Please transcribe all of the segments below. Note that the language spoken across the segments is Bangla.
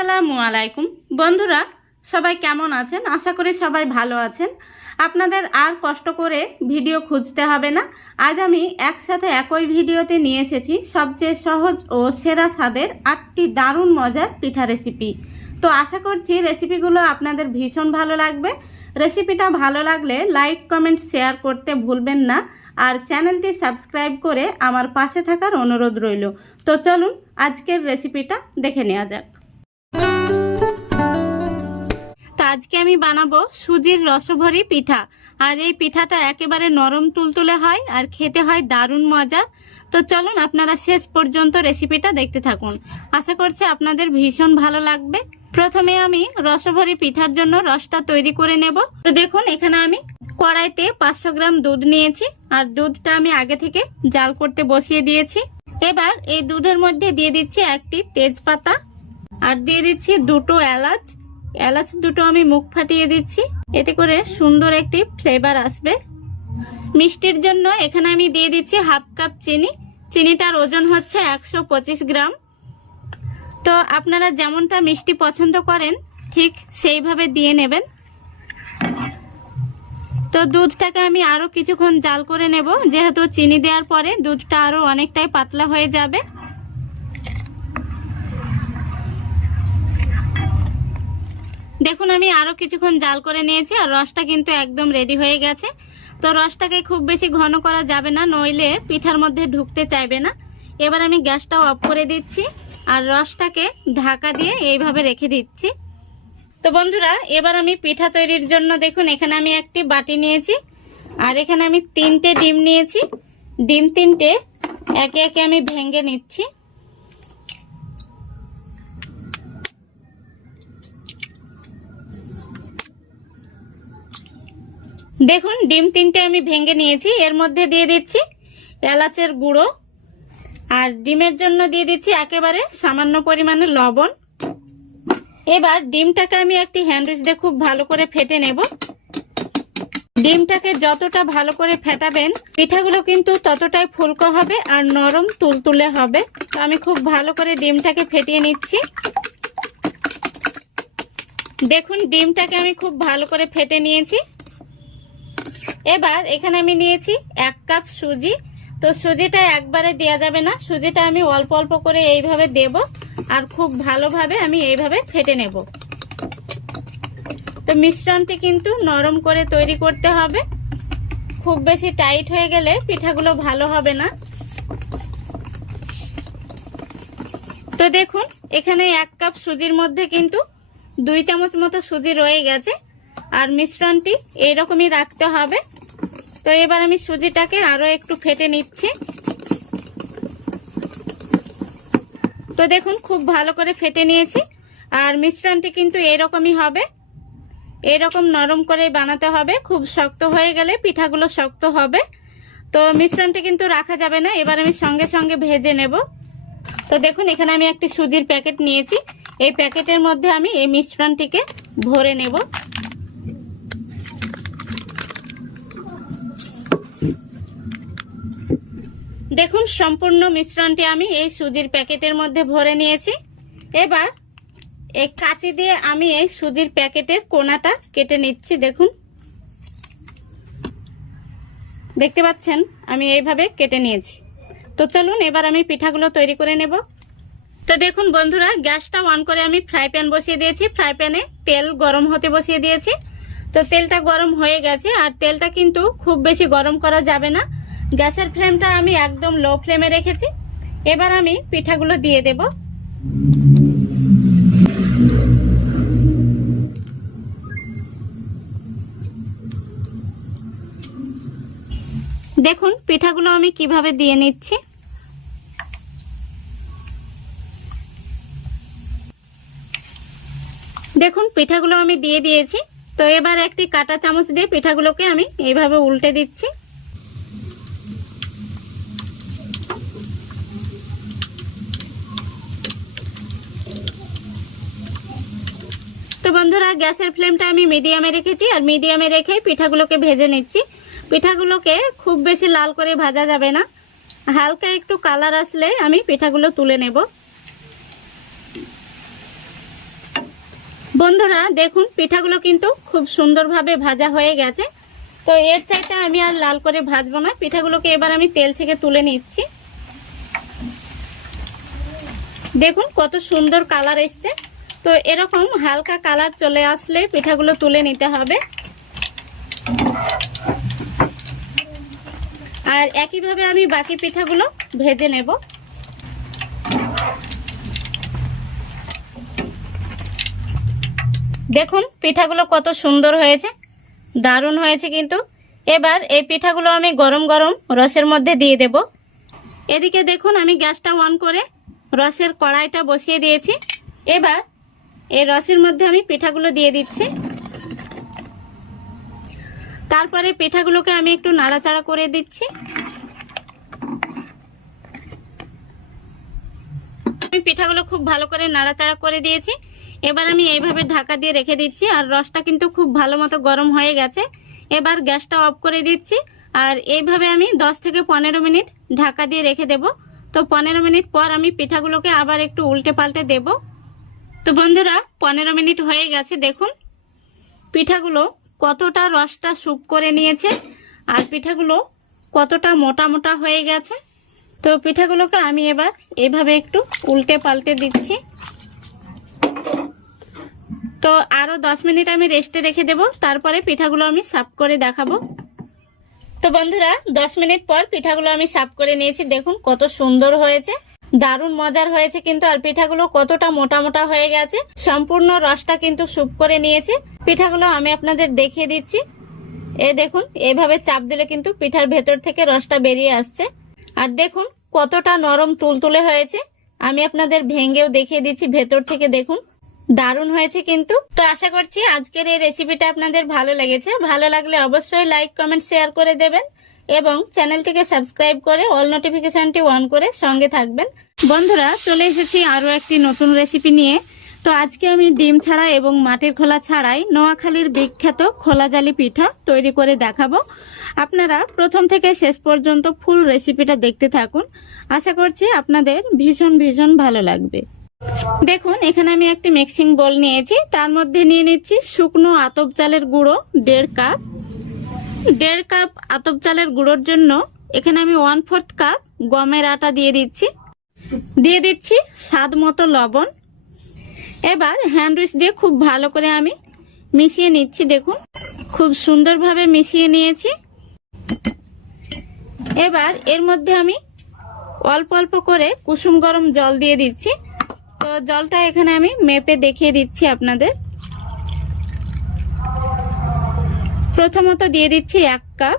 আসসালামু আলাইকুম বন্ধুরা, সবাই কেমন আছেন? আশা করি সবাই ভালো আছেন। আপনাদের আর কষ্ট করে ভিডিও খুঁজতে হবে না। আজ আমি একসাথে একই ভিডিওতে নিয়ে এসেছি সবচেয়ে সহজ ও সেরা স্বাদের 8টি দারুণ মজার পিঠা রেসিপি। তো আশা করছি রেসিপিগুলো আপনাদের ভীষণ ভালো লাগবে। রেসিপিটা ভালো লাগলে লাইক, কমেন্ট, শেয়ার করতে ভুলবেন না। আর চ্যানেলটি সাবস্ক্রাইব করে আমার পাশে থাকার অনুরোধ রইল। তো চলুন আজকের রেসিপিটা দেখে নেওয়া যাক। তো আজকে আমি বানাবো সুজির রসভরি পিঠা। আর এই পিঠাটা একেবারে নরম তুলতুলে হয় আর খেতে হয় দারুণ মজা। তো চলুন আপনারা শেষ পর্যন্ত রেসিপিটা দেখতে থাকুন। আশা করছি আপনাদের ভীষণ ভালো লাগবে। প্রথমে আমি রসভরি পিঠার জন্য রসটা তৈরি করে নেব। তো দেখুন এখানে আমি কড়াইতে 500 গ্রাম দুধ নিয়েছি আর দুধটা আমি আগে থেকে জাল করতে বসিয়ে দিয়েছি। এবার এই দুধের মধ্যে দিয়ে দিচ্ছি একটি তেজপাতা আর দিয়ে দিচ্ছি দুটো এলাচ। এলাচ দুটো আমি মুখ ফাটিয়ে দিচ্ছি, এতে করে সুন্দর একটি ফ্লেভার আসবে। মিষ্টির জন্য এখানে আমি দিয়ে দিচ্ছি হাফ কাপ চিনি। চিনিটার ওজন হচ্ছে 125 গ্রাম। তো আপনারা যেমনটা মিষ্টি পছন্দ করেন ঠিক সেইভাবে দিয়ে নেবেন। তো দুধটাকে আমি আরো কিছুক্ষণ জাল করে নেব, যেহেতু চিনি দেওয়ার পরে দুধটা আরো অনেকটাই পাতলা হয়ে যাবে। দেখুন আমি আরো কিছুক্ষণ জাল করে নিয়েছি আর রসটা কিন্তু একদম রেডি হয়ে গেছে। তো রসটাকে খুব বেশি ঘন করা যাবে না, নইলে পিঠার মধ্যে ঢুকতে চাইবে না। এবার আমি গ্যাসটাও অফ করে দিচ্ছি আর রসটাকে ঢাকা দিয়ে এইভাবে রেখে দিচ্ছি। তো বন্ধুরা, এবার আমি পিঠা তৈরির জন্য দেখুন এখানে আমি একটি বাটি নিয়েছি আর এখানে আমি 3টে ডিম নিয়েছি। ডিম 3টে একে একে আমি ভেঙে নিচ্ছি। দেখুন ডিম 3টে আমি ভেঙে নিয়েছি। এর মধ্যে দিয়ে দিচ্ছি এলাচের গুঁড়ো আর ডিমের জন্য দিয়ে দিচ্ছি একেবারে সামান্য পরিমাণে লবণ। এবার ডিমটাকে আমি একটি হ্যান্ডউইচ দিয়ে খুব ভালো করে ফেটে নেব। ডিমটাকে যতটা ভালো করে ফেটাবেন পিঠাগুলো কিন্তু ততটাই ফুলকো হবে আর নরম তুলতুলে হবে। তো আমি খুব ভালো করে ডিমটাকে ফেটিয়ে নিচ্ছি। দেখুন ডিমটাকে আমি খুব ভালো করে ফেটে নিয়েছি। এবার এখানে আমি নিয়েছি 1 কাপ সুজি। তো সুজিটা একবারে দেওয়া যাবে না, সুজিটা আমি অল্প অল্প করে এইভাবে দেব আর খুব ভালোভাবে আমি এইভাবে ফেটে নেব। তো মিশ্রণটি কিন্তু নরম করে তৈরি করতে হবে, খুব বেশি টাইট হয়ে গেলে পিঠাগুলো ভালো হবে না। তো দেখুন এখানে 1 কাপ সুজির মধ্যে কিন্তু 2 চামচ মতো সুজি রয়ে গেছে আর মিশ্রণটি এইরকমই রাখতে হবে। তো এবার আমি সুজিটাকে আরো একটু ফেটে নিচ্ছি। তো দেখুন খুব ভালো করে ফেটে নিয়েছি আর মিশ্রণটি কিন্তু এইরকমই হবে। এরকম নরম করে বানাতে হবে, খুব শক্ত হয়ে গেলে পিঠাগুলো শক্ত হবে। তো মিশ্রণটি কিন্তু রাখা যাবে না, এবার আমি সঙ্গে সঙ্গে ভেজে নেব। তো দেখুন এখানে আমি একটি সুজির প্যাকেট নিয়েছি, এই প্যাকেটের মধ্যে আমি এই মিশ্রণটিকে ভরে নেব। দেখুন সম্পূর্ণ মিশ্রণটি আমি এই সুজির প্যাকেটের মধ্যে ভরে নিয়েছি। এবার এই কাঁচি দিয়ে আমি এই সুজির প্যাকেটের কোনাটা কেটে নিচ্ছি। দেখুন দেখতে পাচ্ছেন আমি এইভাবে কেটে নিয়েছি। তো চলুন এবার আমি পিঠাগুলো তৈরি করে নেব। তো দেখুন বন্ধুরা, গ্যাসটা অন করে আমি ফ্রাই প্যান বসিয়ে দিয়েছি। ফ্রাই প্যানে তেল গরম হতে বসিয়ে দিয়েছি। তো তেলটা গরম হয়ে গেছে আর তেলটা কিন্তু খুব বেশি গরম করা যাবে না। গ্যাসের ফ্লেমটা আমি একদম লো ফ্লেমে রেখেছি। এবার আমি পিঠাগুলো দিয়ে দেব। দেখুন পিঠাগুলো আমি কিভাবে দিয়ে নিচ্ছি। দেখুন পিঠাগুলো আমি দিয়ে দিয়েছি। তো এবার একটি কাঁটা চামচ দিয়ে পিঠাগুলোকে আমি এইভাবে উল্টে দিচ্ছি। তো বন্ধুরা, গ্যাসের ফ্লেমটা আমি মিডিয়ামে রেখেছি আর মিডিয়ামে রেখে পিঠাগুলোকে ভেজে নিচ্ছি। পিঠাগুলোকে খুব বেশি লাল করে ভাজা যাবে না, হালকা একটু কালার আসলে আমি পিঠাগুলো তুলে নেব। বন্ধুরা দেখুন পিঠাগুলো কিন্তু খুব সুন্দরভাবে ভাজা হয়ে গেছে। তো এর চাইতে আমি আর লাল করে ভাজবো না, পিঠাগুলোকে এবার আমি তেল থেকে তুলে নিচ্ছি। দেখুন কত সুন্দর কালার এসছে। তো এরকম হালকা কালার চলে আসলে পিঠাগুলো তুলে নিতে হবে। আর একইভাবে আমি বাকি পিঠাগুলো ভেজে নেব। দেখুন পিঠাগুলো কত সুন্দর হয়েছে, দারুণ হয়েছে কিন্তু। এবার এই পিঠাগুলো আমি গরম গরম রসের মধ্যে দিয়ে দেব। এদিকে দেখুন আমি গ্যাসটা অন করে রসের কড়াইটা বসিয়ে দিয়েছি। এবার এই রসের মধ্যে আমি পিঠাগুলো দিয়ে দিচ্ছি। তারপরে পিঠাগুলোকে আমি একটু নাড়াচাড়া করে দিচ্ছি। আমি পিঠাগুলো খুব ভালো করে নাড়াচাড়া করে দিয়েছি। এবার আমি এইভাবে ঢাকা দিয়ে রেখে দিচ্ছি। আর রসটা কিন্তু খুব ভালো মতো গরম হয়ে গেছে। এবার গ্যাসটা অফ করে দিচ্ছি। আর এইভাবে আমি 10 থেকে 15 মিনিট ঢাকা দিয়ে রেখে দেব। তো 15 মিনিট পর আমি পিঠাগুলোকে আবার একটু উল্টে পাল্টে দেব। তো বন্ধুরা 15 মিনিট হয়ে গেছে। দেখুন পিঠাগুলো কতটা রসটা স্যুপ করে নিয়েছে আর পিঠাগুলো কতটা মোটা মোটা হয়ে গেছে। তো পিঠাগুলোকে আমি এবার এইভাবে একটু উল্টে পাল্টে দিচ্ছি। তো আরো 10 মিনিট আমি রেস্টে রেখে দেব, তারপরে পিঠাগুলো আমি সার্ভ করে দেখাবো। তো বন্ধুরা 10 মিনিট পর পিঠাগুলো আমি সার্ভ করে নিয়েছি। দেখুন কত সুন্দর হয়েছে, দারুণ মজার হয়েছে কিন্তু। আর পিঠাগুলো কতটা মোটা মোটা হয়ে গেছে, সম্পূর্ণ রসটা কিন্তু স্যুপ করে নিয়েছে। পিঠাগুলো আমি আপনাদের দেখিয়ে দিচ্ছি। এই দেখুন এইভাবে চাপ দিলে কিন্তু পিঠার ভেতর থেকে রসটা বেরিয়ে আসছে। আর দেখুন কতটা নরম তুলতুলে হয়েছে। আমি আপনাদের ভেঙেও দেখিয়ে দিচ্ছি ভেতর থেকে। দেখুন দারুণ হয়েছে কিন্তু। তো আশা করছি আজকের এই রেসিপিটা আপনাদের ভালো লেগেছে। ভালো লাগলে অবশ্যই লাইক কমেন্ট শেয়ার করে দেবেন এবং চ্যানেলটিকে সাবস্ক্রাইব করে অল নোটিফিকেশনটি অন করে সঙ্গে থাকবেন। বন্ধুরা চলে এসেছি আরও একটি নতুন রেসিপি নিয়ে। তো আজকে আমি ডিম ছাড়া এবং মাটির খোলা ছাড়াই নোয়াখালীর বিখ্যাত খোলাজালি পিঠা তৈরি করে দেখাবো। আপনারা প্রথম থেকে শেষ পর্যন্ত ফুল রেসিপিটা দেখতে থাকুন। আশা করছি আপনাদের ভীষণ ভীষণ ভালো লাগবে। দেখুন এখানে আমি একটি মিক্সিং বোল নিয়েছি, তার মধ্যে নিয়ে নিচ্ছি শুকনো আতপ চালের গুঁড়ো 1.5 কাপ। 1.5 কাপ আতপ চালের গুঁড়োর জন্য এখানে আমি 1/4 কাপ গমের আটা দিয়ে দিচ্ছি স্বাদ মতো লবণ। এবার হ্যান্ড উইচ দিয়ে খুব ভালো করে আমি মিশিয়ে নিচ্ছি। দেখুন খুব সুন্দরভাবে মিশিয়ে নিয়েছি। এবার এর মধ্যে আমি অল্প অল্প করে কুসুম গরম জল দিয়ে দিচ্ছি। তো জলটা এখানে আমি মেপে দেখিয়ে দিচ্ছি আপনাদের। প্রথমত দিয়ে দিচ্ছি 1 কাপ।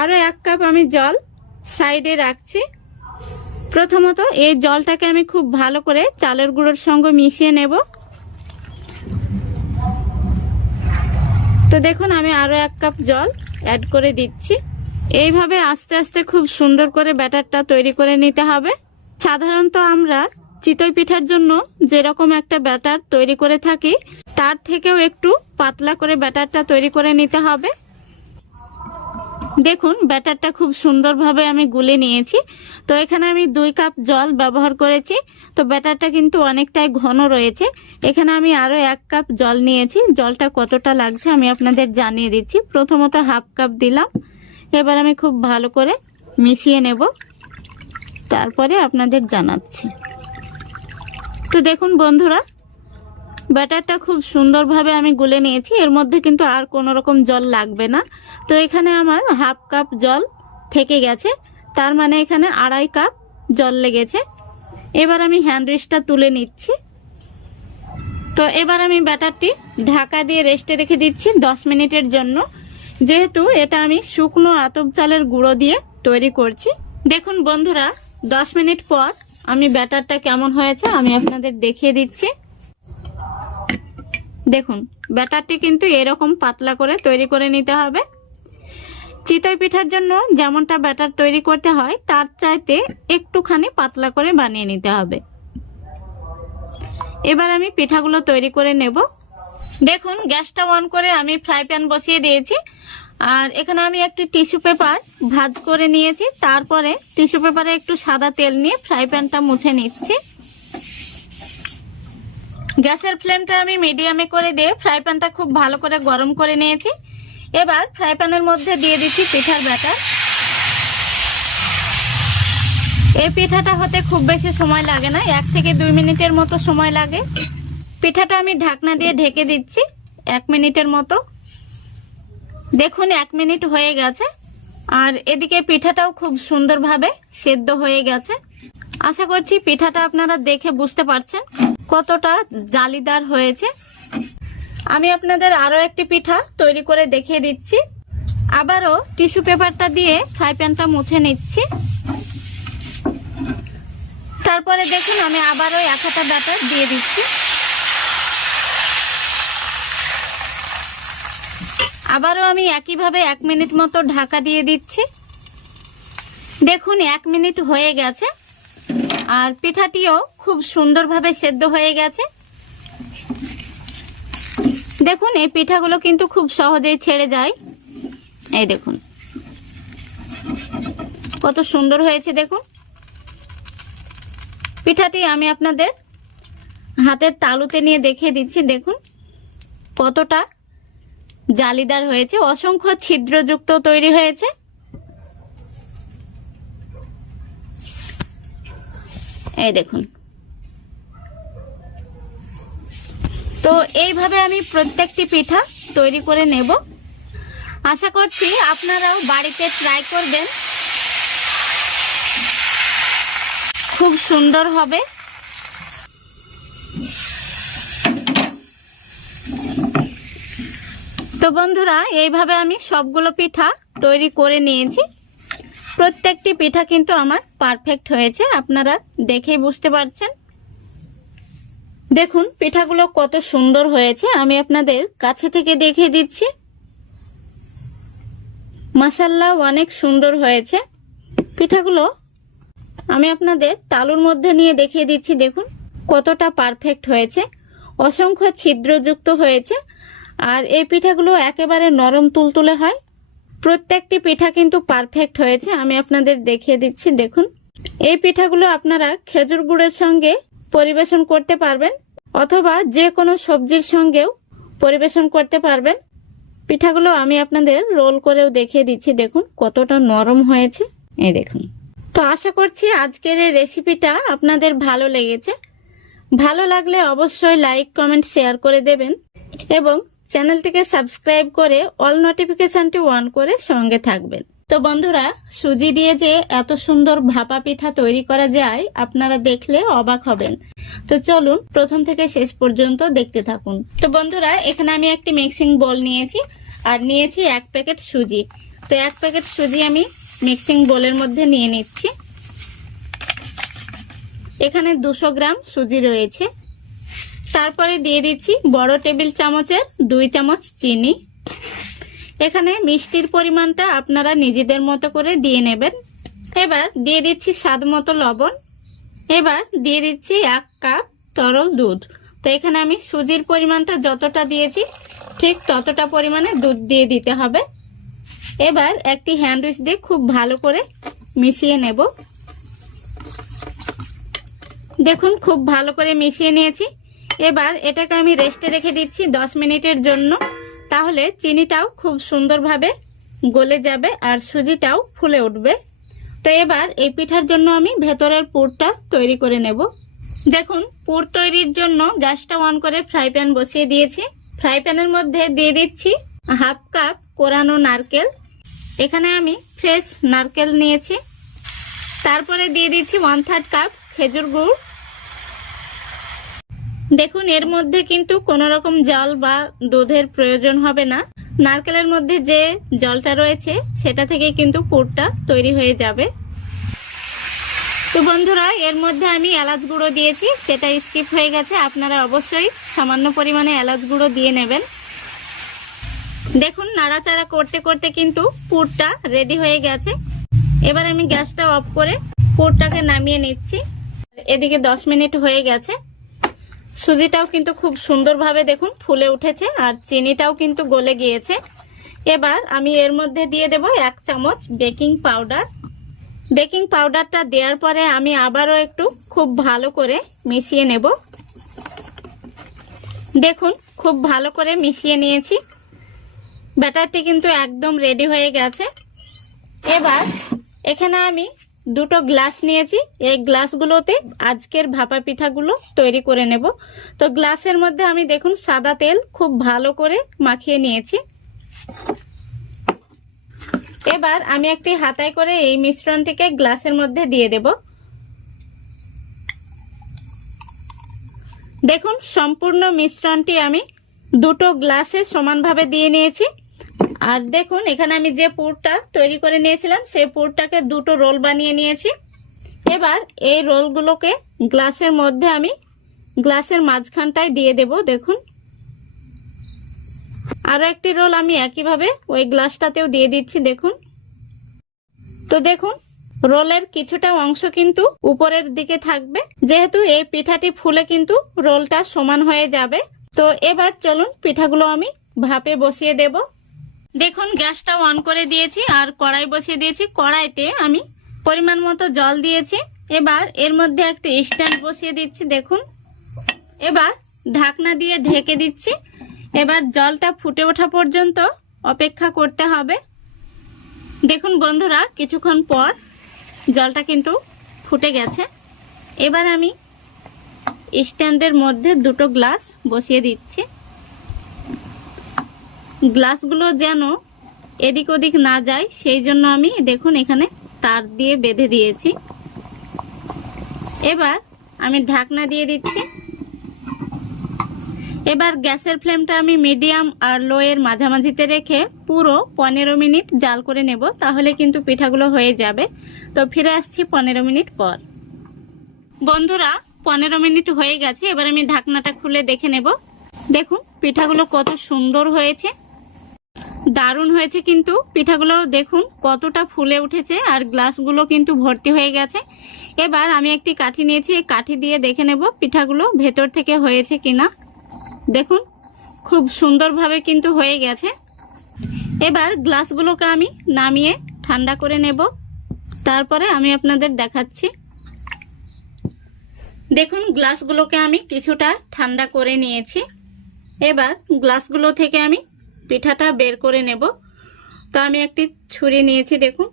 আরো 1 কাপ আমি জল সাইডে রাখছি। প্রথমত এই জলটাকে আমি খুব ভালো করে চালের গুঁড়োর সঙ্গে মিশিয়ে নেব। তো দেখুন আমি আরো 1 কাপ জল অ্যাড করে দিচ্ছি। এইভাবে আস্তে আস্তে খুব সুন্দর করে ব্যাটারটা তৈরি করে নিতে হবে। সাধারণত আমরা চিতই পিঠার জন্য যেরকম একটা ব্যাটার তৈরি করে থাকি তার থেকেও একটু পাতলা করে ব্যাটারটা তৈরি করে নিতে হবে। দেখুন ব্যাটারটা খুব সুন্দরভাবে আমি গুলে নিয়েছি। তো এখানে আমি 2 কাপ জল ব্যবহার করেছি। তো ব্যাটারটা কিন্তু অনেকটাই ঘন রয়েছে। এখানে আমি আরো 1 কাপ জল নিয়েছি। জলটা কতটা লাগছে আমি আপনাদের জানিয়ে দিচ্ছি। প্রথমত 1/2 কাপ দিলাম। এবার আমি খুব ভালো করে মিশিয়ে নেব, তারপরে আপনাদের জানাচ্ছি। তো দেখুন বন্ধুরা ব্যাটারটা খুব সুন্দরভাবে আমি গুলে নিয়েছি। এর মধ্যে কিন্তু আর কোনো রকম জল লাগবে না। তো এখানে আমার 1/2 কাপ জল থেকে গেছে, তার মানে এখানে 2.5 কাপ জল লেগেছে। এবার আমি হ্যান্ড উইচটা তুলে নিচ্ছি। তো এবার আমি ব্যাটারটি ঢাকা দিয়ে রেস্টে রেখে দিচ্ছি 10 মিনিটের জন্য, যেহেতু এটা আমি শুকনো আতপ চালের গুঁড়ো দিয়ে তৈরি করছি। দেখুন বন্ধুরা 10 মিনিট পর আমি ব্যাটারটা কেমন হয়েছে আমি আপনাদের দেখিয়ে দিচ্ছি। দেখুন ব্যাটারটি কিন্তু এরকম পাতলা করে তৈরি করে নিতে হবে। চিতই পিঠার জন্য যেমনটা ব্যাটার তৈরি করতে হয় তার চাইতে একটুখানি পাতলা করে বানিয়ে নিতে হবে। এবার আমি পিঠাগুলো তৈরি করে নেব। দেখুন গ্যাসটা অন করে আমি ফ্রাই প্যান বসিয়ে দিয়েছি। আর এখানে আমি একটি টিস্যু পেপার ভাঁজ করে নিয়েছি, তারপরে টিস্যু পেপারে একটু সাদা তেল নিয়ে ফ্রাই প্যানটা মুছে নিচ্ছি। গ্যাসের ফ্লেমটা আমি মিডিয়ামে করে দিয়ে ফ্রাই প্যানটা খুব ভালো করে গরম করে নিয়েছি। এবার ফ্রাই প্যানের মধ্যে দিয়ে দিচ্ছি পিঠার ব্যাটার। এই পিঠাটা হতে খুব বেশি সময় লাগে না, 1 থেকে 2 মিনিটের মতো সময় লাগে। পিঠাটা আমি ঢাকনা দিয়ে ঢেকে দিচ্ছি 1 মিনিটের মতো। দেখুন 1 মিনিট হয়ে গেছে, আর এদিকে পিঠাটাও খুব সুন্দরভাবে সেদ্ধ হয়ে গেছে। আশা করছি পিঠাটা আপনারা দেখে বুঝতে পারছেন কতটা জালিদার হয়েছে। আমি আপনাদের আরো একটি পিঠা তৈরি করে দেখিয়ে দিচ্ছি। আবারও টিস্যু পেপারটা দিয়ে ফ্রাই প্যানটা মুছে নিচ্ছি। তারপরে দেখুন আমি আবারও 1 হাতা ব্যাটার দিয়ে দিচ্ছি। আবারও আমি একইভাবে 1 মিনিট মতো ঢাকা দিয়ে দিচ্ছি। দেখুন 1 মিনিট হয়ে গেছে, আর পিঠাটিও খুব সুন্দরভাবে সেদ্ধ হয়ে গেছে। দেখুন এই পিঠাগুলো কিন্তু খুব সহজেই ছেড়ে যায়। এই দেখুন কত সুন্দর হয়েছে। দেখুন পিঠাটি আমি আপনাদের হাতের তালুতে নিয়ে দেখিয়ে দিচ্ছি। দেখুন কতটা জালিদার হয়েছে, অসংখ্য ছিদ্রযুক্ত তৈরি হয়েছে। এই দেখুন। তো এইভাবে আমি প্রত্যেকটি পিঠা তৈরি করে নেব। আশা করছি আপনারাও বাড়িতে ট্রাই করবেন, খুব সুন্দর হবে। তো বন্ধুরা এইভাবে আমি সবগুলো পিঠা তৈরি করে নিয়েছি। প্রত্যেকটি পিঠা কিন্তু আমার পারফেক্ট হয়েছে, আপনারা দেখেই বুঝতে পারছেন। দেখুন পিঠাগুলো কত সুন্দর হয়েছে, আমি আপনাদের কাছে থেকে দেখিয়ে দিচ্ছি। মাশাআল্লাহ অনেক সুন্দর হয়েছে পিঠাগুলো। আমি আপনাদের তালুর মধ্যে নিয়ে দেখিয়ে দিচ্ছি। দেখুন কতটা পারফেক্ট হয়েছে, অসংখ্য ছিদ্রযুক্ত হয়েছে। আর এই পিঠাগুলো একেবারে নরম তুলতুলে হয়। প্রত্যেকটি পিঠা কিন্তু পারফেক্ট হয়েছে, আমি আপনাদের দেখিয়ে দিচ্ছি। দেখুন এই পিঠাগুলো আপনারা খেজুর গুড়ের সঙ্গে পরিবেশন করতে পারবেন, অথবা যে কোনো সবজির সঙ্গেও পরিবেশন করতে পারবেন। পিঠাগুলো আমি আপনাদের রোল করেও দেখিয়ে দিচ্ছি। দেখুন কতটা নরম হয়েছে, এই দেখুন। তো আশা করছি আজকের এই রেসিপিটা আপনাদের ভালো লেগেছে। ভালো লাগলে অবশ্যই লাইক, কমেন্ট, শেয়ার করে দেবেন এবং চ্যানেলটিকে সাবস্ক্রাইব করে অল নোটিফিকেশনটি অন করে সঙ্গে থাকবেন। তো বন্ধুরা সুজি দিয়ে যে এত সুন্দর ভাপা পিঠা তৈরি করা যায় আপনারা দেখলে অবাক হবেন। তো চলুন প্রথম থেকে শেষ পর্যন্ত দেখতে থাকুন। তো বন্ধুরা এখানে আমি একটি মিক্সিং বোল নিয়েছি আর নিয়েছি 1 প্যাকেট সুজি। তো 1 প্যাকেট সুজি আমি মিক্সিং বোলের মধ্যে নিয়ে নিচ্ছি। এখানে 200 গ্রাম সুজি রয়েছে। তারপরে দিয়ে দিচ্ছি বড় টেবিল চামচের 2 চামচ চিনি। এখানে মিষ্টির পরিমাণটা আপনারা নিজেদের মতো করে দিয়ে নেবেন। এবার দিয়ে দিচ্ছি স্বাদ মতো লবণ। এবার দিয়ে দিচ্ছি 1 কাপ তরল দুধ। তো এখানে আমি সুজির পরিমাণটা যতটা দিয়েছি ঠিক ততটা পরিমাণে দুধ দিয়ে দিতে হবে। এবার একটি হ্যান্ড উইচ দিয়ে খুব ভালো করে মিশিয়ে নেব। দেখুন খুব ভালো করে মিশিয়ে নিয়েছি। এবার এটাকে আমি রেস্টে রেখে দিচ্ছি 10 মিনিটের জন্য, তাহলে চিনিটাও খুব সুন্দরভাবে গলে যাবে আর সুজিটাও ফুলে উঠবে। তো এবার এই পিঠার জন্য আমি ভেতরের পুরটা তৈরি করে নেব। দেখুন পুর তৈরির জন্য গ্যাসটা অন করে ফ্রাই প্যান বসিয়ে দিয়েছি। ফ্রাই প্যানের মধ্যে দিয়ে দিচ্ছি 1/2 কাপ কোরানো নারকেল। এখানে আমি ফ্রেশ নারকেল নিয়েছি। তারপরে দিয়ে দিচ্ছি 1/3 কাপ খেজুর গুড়। দেখুন এর মধ্যে কিন্তু কোনো রকম জল বা দুধের প্রয়োজন হবে না। নারকেলের মধ্যে যে জলটা রয়েছে সেটা থেকে কিন্তু পুরটা তৈরি হয়ে যাবে। তো বন্ধুরা এর মধ্যে আমি এলাচ গুঁড়ো দিয়েছি, সেটা স্কিপ হয়ে গেছে। আপনারা অবশ্যই সামান্য পরিমাণে এলাচ গুঁড়ো দিয়ে নেবেন। দেখুন নাড়াচাড়া করতে করতে কিন্তু পুরটা রেডি হয়ে গেছে। এবার আমি গ্যাসটা অফ করে পুরটাকে নামিয়ে নিচ্ছি। এদিকে 10 মিনিট হয়ে গেছে। সুজিটাও কিন্তু খুব সুন্দরভাবে দেখুন ফুলে উঠেছে আর চিনিটাও কিন্তু গলে গিয়েছে। এবার আমি এর মধ্যে দিয়ে দেব 1 চামচ বেকিং পাউডার। বেকিং পাউডারটা দেওয়ার পরে আমি আবারও একটু খুব ভালো করে মিশিয়ে নেব। দেখুন খুব ভালো করে মিশিয়ে নিয়েছি, ব্যাটারটি কিন্তু একদম রেডি হয়ে গেছে। এবার এখানে আমি 2টো গ্লাস নিয়েছি, এই গ্লাসগুলোতে আজকের ভাপা পিঠাগুলো তৈরি করে নেব। তো গ্লাসের মধ্যে আমি দেখুন সাদা তেল খুব ভালো করে মাখিয়ে নিয়েছি। এবার আমি একটি হাতায় করে এই মিশ্রণটিকে গ্লাসের মধ্যে দিয়ে দেব। দেখুন সম্পূর্ণ মিশ্রণটি আমি 2টো গ্লাসে সমানভাবে দিয়ে নিয়েছি। আর দেখুন এখানে আমি যে পুরটা তৈরি করে নিয়েছিলাম সেই পুরটাকে 2টো রোল বানিয়ে নিয়েছি। এবার এই রোলগুলোকে গ্লাসের মধ্যে আমি গ্লাসের মাঝখানটায় দিয়ে দেব। দেখুন আরো একটি রোল আমি একইভাবে ওই গ্লাসটাতেও দিয়ে দিচ্ছি। দেখুন তো দেখুন রোলের কিছুটা অংশ কিন্তু উপরের দিকে থাকবে, যেহেতু এই পিঠাটি ফুলে কিন্তু রোলটা সমান হয়ে যাবে। তো এবার চলুন পিঠাগুলো আমি ভাপে বসিয়ে দেব। দেখুন গ্যাসটা অন করে দিয়েছি আর কড়াই বসিয়ে দিয়েছি। কড়াইতে আমি পরিমাণ মতো জল দিয়েছি। এবার এর মধ্যে একটি স্ট্যান্ড বসিয়ে দিচ্ছি। দেখুন এবার ঢাকনা দিয়ে ঢেকে দিচ্ছি। এবার জলটা ফুটে ওঠা পর্যন্ত অপেক্ষা করতে হবে। দেখুন বন্ধুরা কিছুক্ষণ পর জলটা কিন্তু ফুটে গেছে। এবার আমি স্ট্যান্ডের মধ্যে 2টো গ্লাস বসিয়ে দিচ্ছি। গ্লাসগুলো যেন এদিক ওদিক না যায় সেই জন্য আমি দেখুন এখানে তার দিয়ে বেঁধে দিয়েছি। এবার আমি ঢাকনা দিয়ে দিচ্ছি। এবার গ্যাসের ফ্লেমটা আমি মিডিয়াম আর লো এর মাঝামাঝিতে রেখে পুরো 15 মিনিট জাল করে নেব, তাহলে কিন্তু পিঠাগুলো হয়ে যাবে। তো ফিরে আসছি 15 মিনিট পর। বন্ধুরা 15 মিনিট হয়ে গেছে। এবার আমি ঢাকনাটা খুলে দেখে নেব। দেখুন পিঠাগুলো কত সুন্দর হয়েছে, দারুণ হয়েছে কিন্তু পিঠাগুলো। দেখুন কতটা ফুলে উঠেছে আর গ্লাসগুলো কিন্তু ভর্তি হয়ে গেছে। এবার আমি একটি কাঠি নিয়েছি, এই কাঠি দিয়ে দেখে নেব পিঠাগুলো ভেতর থেকে হয়েছে কিনা। দেখুন খুব সুন্দরভাবে কিন্তু হয়ে গেছে। এবার গ্লাসগুলোকে আমি নামিয়ে ঠান্ডা করে নেব, তারপরে আমি আপনাদের দেখাচ্ছি। দেখুন গ্লাসগুলোকে আমি কিছুটা ঠান্ডা করে নিয়েছি। এবার গ্লাসগুলো থেকে আমি পিঠাটা বের করে নেব। তো আমি একটি ছুরি নিয়েছি। দেখুন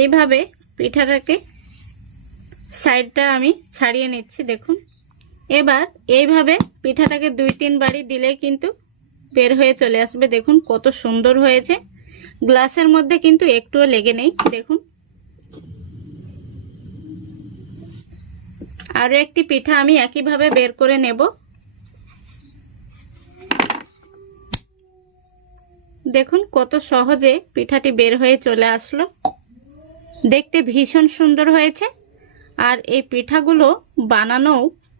এইভাবে পিঠাটাকে সাইডটা আমি ছাড়িয়ে নিচ্ছি। দেখুন এবার এইভাবে পিঠাটাকে 2-3 বাড়ি দিলেই কিন্তু বের হয়ে চলে আসবে। দেখুন কত সুন্দর হয়েছে, গ্লাসের মধ্যে কিন্তু একটুও লেগে নেই। দেখুন আরো একটি পিঠা আমি একইভাবে বের করে নেব। দেখুন কত সহজে পিঠাটি বের হয়ে চলে আসলো, দেখতে ভীষণ সুন্দর হয়েছে। আর এই পিঠাগুলো বানানো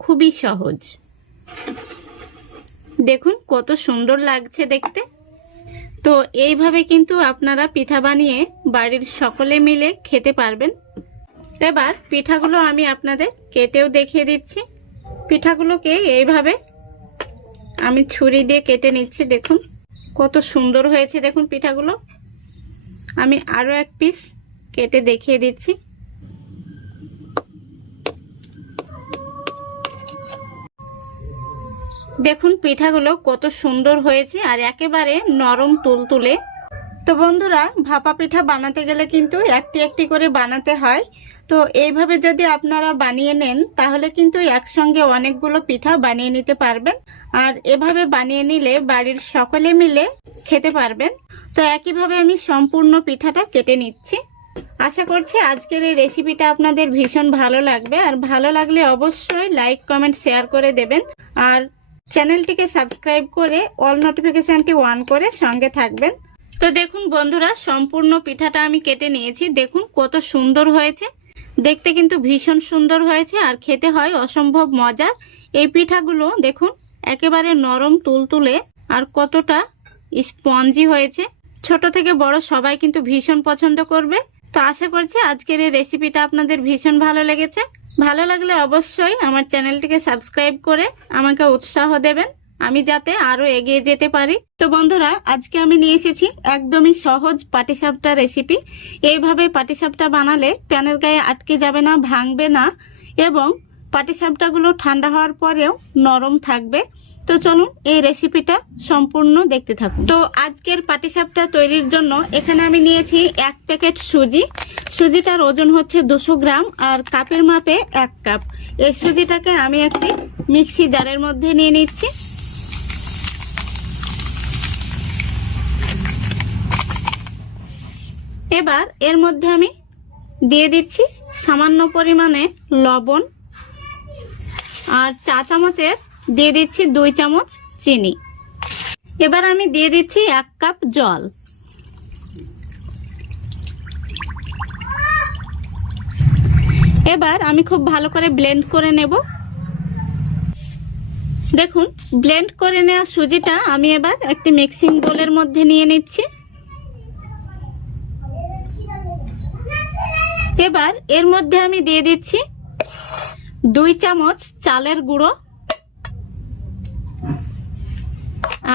খুবই সহজ। দেখুন কত সুন্দর লাগছে দেখতে। তো এইভাবে কিন্তু আপনারা পিঠা বানিয়ে বাড়ির সকলে মিলে খেতে পারবেন। এবার পিঠাগুলো আমি আপনাদের কেটেও দেখিয়ে দিচ্ছি। পিঠাগুলোকে এইভাবে আমি ছুরি দিয়ে কেটে নিচ্ছি। দেখুন কত সুন্দর হয়েছে। দেখুন পিঠাগুলো আমি আরো এক পিস কেটে দেখিয়ে দিচ্ছি। দেখুন পিঠাগুলো কত সুন্দর হয়েছে আর একেবারে নরম তুলতুলে। তো বন্ধুরা ভাপা পিঠা বানাতে গেলে কিন্তু একটি একটি করে বানাতে হয়। তো এইভাবে যদি আপনারা বানিয়ে নেন তাহলে কিন্তু একসঙ্গে অনেকগুলো পিঠা বানিয়ে নিতে পারবেন। আর এভাবে বানিয়ে নিলে বাড়ির সকলে মিলে খেতে পারবেন। তো একইভাবে আমি সম্পূর্ণ পিঠাটা কেটে নিচ্ছি। আশা করছি আজকের এই রেসিপিটা আপনাদের ভীষণ ভালো লাগবে। আর ভালো লাগলে অবশ্যই লাইক কমেন্ট শেয়ার করে দেবেন। আর চ্যানেলটিকে সাবস্ক্রাইব করে অল নোটিফিকেশনটি অন করে সঙ্গে থাকবেন। তো দেখুন বন্ধুরা সম্পূর্ণ পিঠাটা আমি কেটে নিয়েছি। দেখুন কত সুন্দর হয়েছে, দেখতে কিন্তু ভীষণ সুন্দর হয়েছে আর খেতে হয় অসম্ভব মজা। এই পিঠাগুলো দেখুন একেবারে নরম তুলতুলে আর কতটা স্পঞ্জি হয়েছে। ছোট থেকে বড় সবাই কিন্তু ভীষণ পছন্দ করবে। তো আশা করছি আজকের এই রেসিপিটা আপনাদের ভীষণ ভালো লেগেছে। ভালো লাগলে অবশ্যই আমার চ্যানেলটিকে সাবস্ক্রাইব করে আমাকে উৎসাহ দেবেন। আমি যাতে আরো এগিয়ে যেতে পারি। তো বন্ধুরা, আজকে আমি নিয়ে এসেছি একদমই সহজ পাটিসাপটা রেসিপি। এইভাবে পাটিসাপটা বানালে প্যানের গায়ে আটকে যাবে না, ভাঙবে না এবং পাটিসাপটাগুলো ঠান্ডা হওয়ার পরেও নরম থাকবে। তো চলুন এই রেসিপিটা সম্পূর্ণ দেখতে থাকুন। তো আজকের পাটিসাপটা তৈরির জন্য এখানে আমি নিয়েছি 1 প্যাকেট সুজি। সুজিটার ওজন হচ্ছে 200 গ্রাম আর কাপের মাপে 1 কাপ। এই সুজিটাকে আমি একটি মিক্সি জারের মধ্যে নিয়ে নিচ্ছি। এবার এর মধ্যে আমি দিয়ে দিচ্ছি সামান্য পরিমাণে লবণ আর চা চামচের দিয়ে দিচ্ছি 2 চামচ চিনি। এবার আমি দিয়ে দিচ্ছি 1 কাপ জল। এবার আমি খুব ভালো করে ব্লেন্ড করে নেব। দেখুন, ব্লেন্ড করে নেওয়া সুজিটা আমি এবার একটি মিক্সিং বোলের মধ্যে নিয়ে নিচ্ছি। এবার এর মধ্যে আমি দিয়ে দিচ্ছি 2 চামচ চালের গুঁড়ো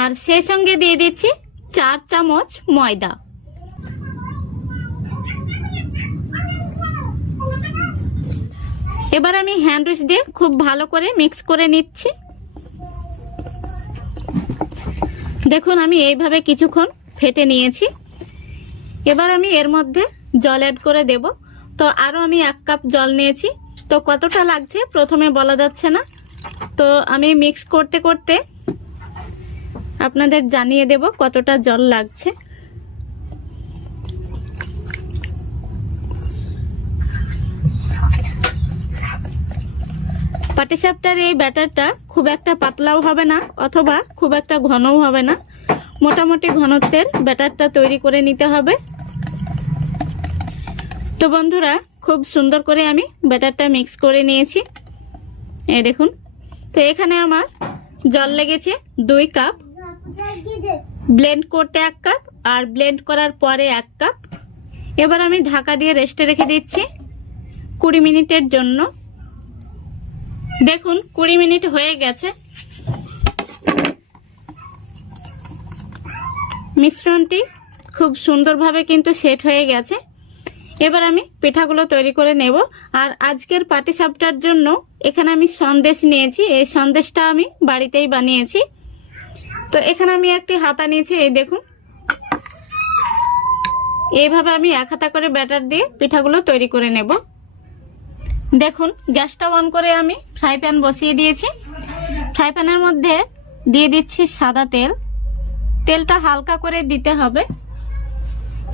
আর সেই সঙ্গে দিয়ে দিচ্ছি 4 চামচ ময়দা। এবার আমি হ্যান্ড উইচ দিয়ে খুব ভালো করে মিক্স করে নিচ্ছি। দেখুন, আমি এইভাবে কিছুক্ষণ ফেটে নিয়েছি। এবার আমি এর মধ্যে জল অ্যাড করে দেব। তো আরও আমি 1 কাপ জল নিয়েছি। তো কতটা লাগছে প্রথমে বলা যাচ্ছে না, তো আমি মিক্স করতে করতে আপনাদের জানিয়ে দেব কতটা জল লাগছে। পাটিসাপটার এই ব্যাটারটা খুব একটা পাতলাও হবে না অথবা খুব একটা ঘনও হবে না, মোটামুটি ঘনত্বের ব্যাটারটা তৈরি করে নিতে হবে। তো বন্ধুরা, খুব সুন্দর করে আমি ব্যাটারটা মিক্স করে নিয়েছি। এই দেখুন, তো এখানে আমার জল লেগেছে 2 কাপ, ব্লেন্ড করতে 1 কাপ আর ব্লেন্ড করার পরে 1 কাপ। এবার আমি ঢাকা দিয়ে রেস্টে রেখে দিচ্ছি 20 মিনিটের জন্য। দেখুন, 20 মিনিট হয়ে গেছে। মিশ্রণটি খুব সুন্দরভাবে কিন্তু সেট হয়ে গেছে। এবার আমি পিঠাগুলো তৈরি করে নেব। আর আজকের পাটিসাপটার জন্য এখানে আমি সন্দেশ নিয়েছি। এই সন্দেশটা আমি বাড়িতেই বানিয়েছি। তো এখানে আমি একটি হাতা নিয়েছি। এই দেখুন, এইভাবে আমি 1 হাতা করে ব্যাটার দিয়ে পিঠাগুলো তৈরি করে নেব। দেখুন, গ্যাসটা অন করে আমি ফ্রাই প্যান বসিয়ে দিয়েছি। ফ্রাই প্যানের মধ্যে দিয়ে দিচ্ছি সাদা তেল। তেলটা হালকা করে দিতে হবে।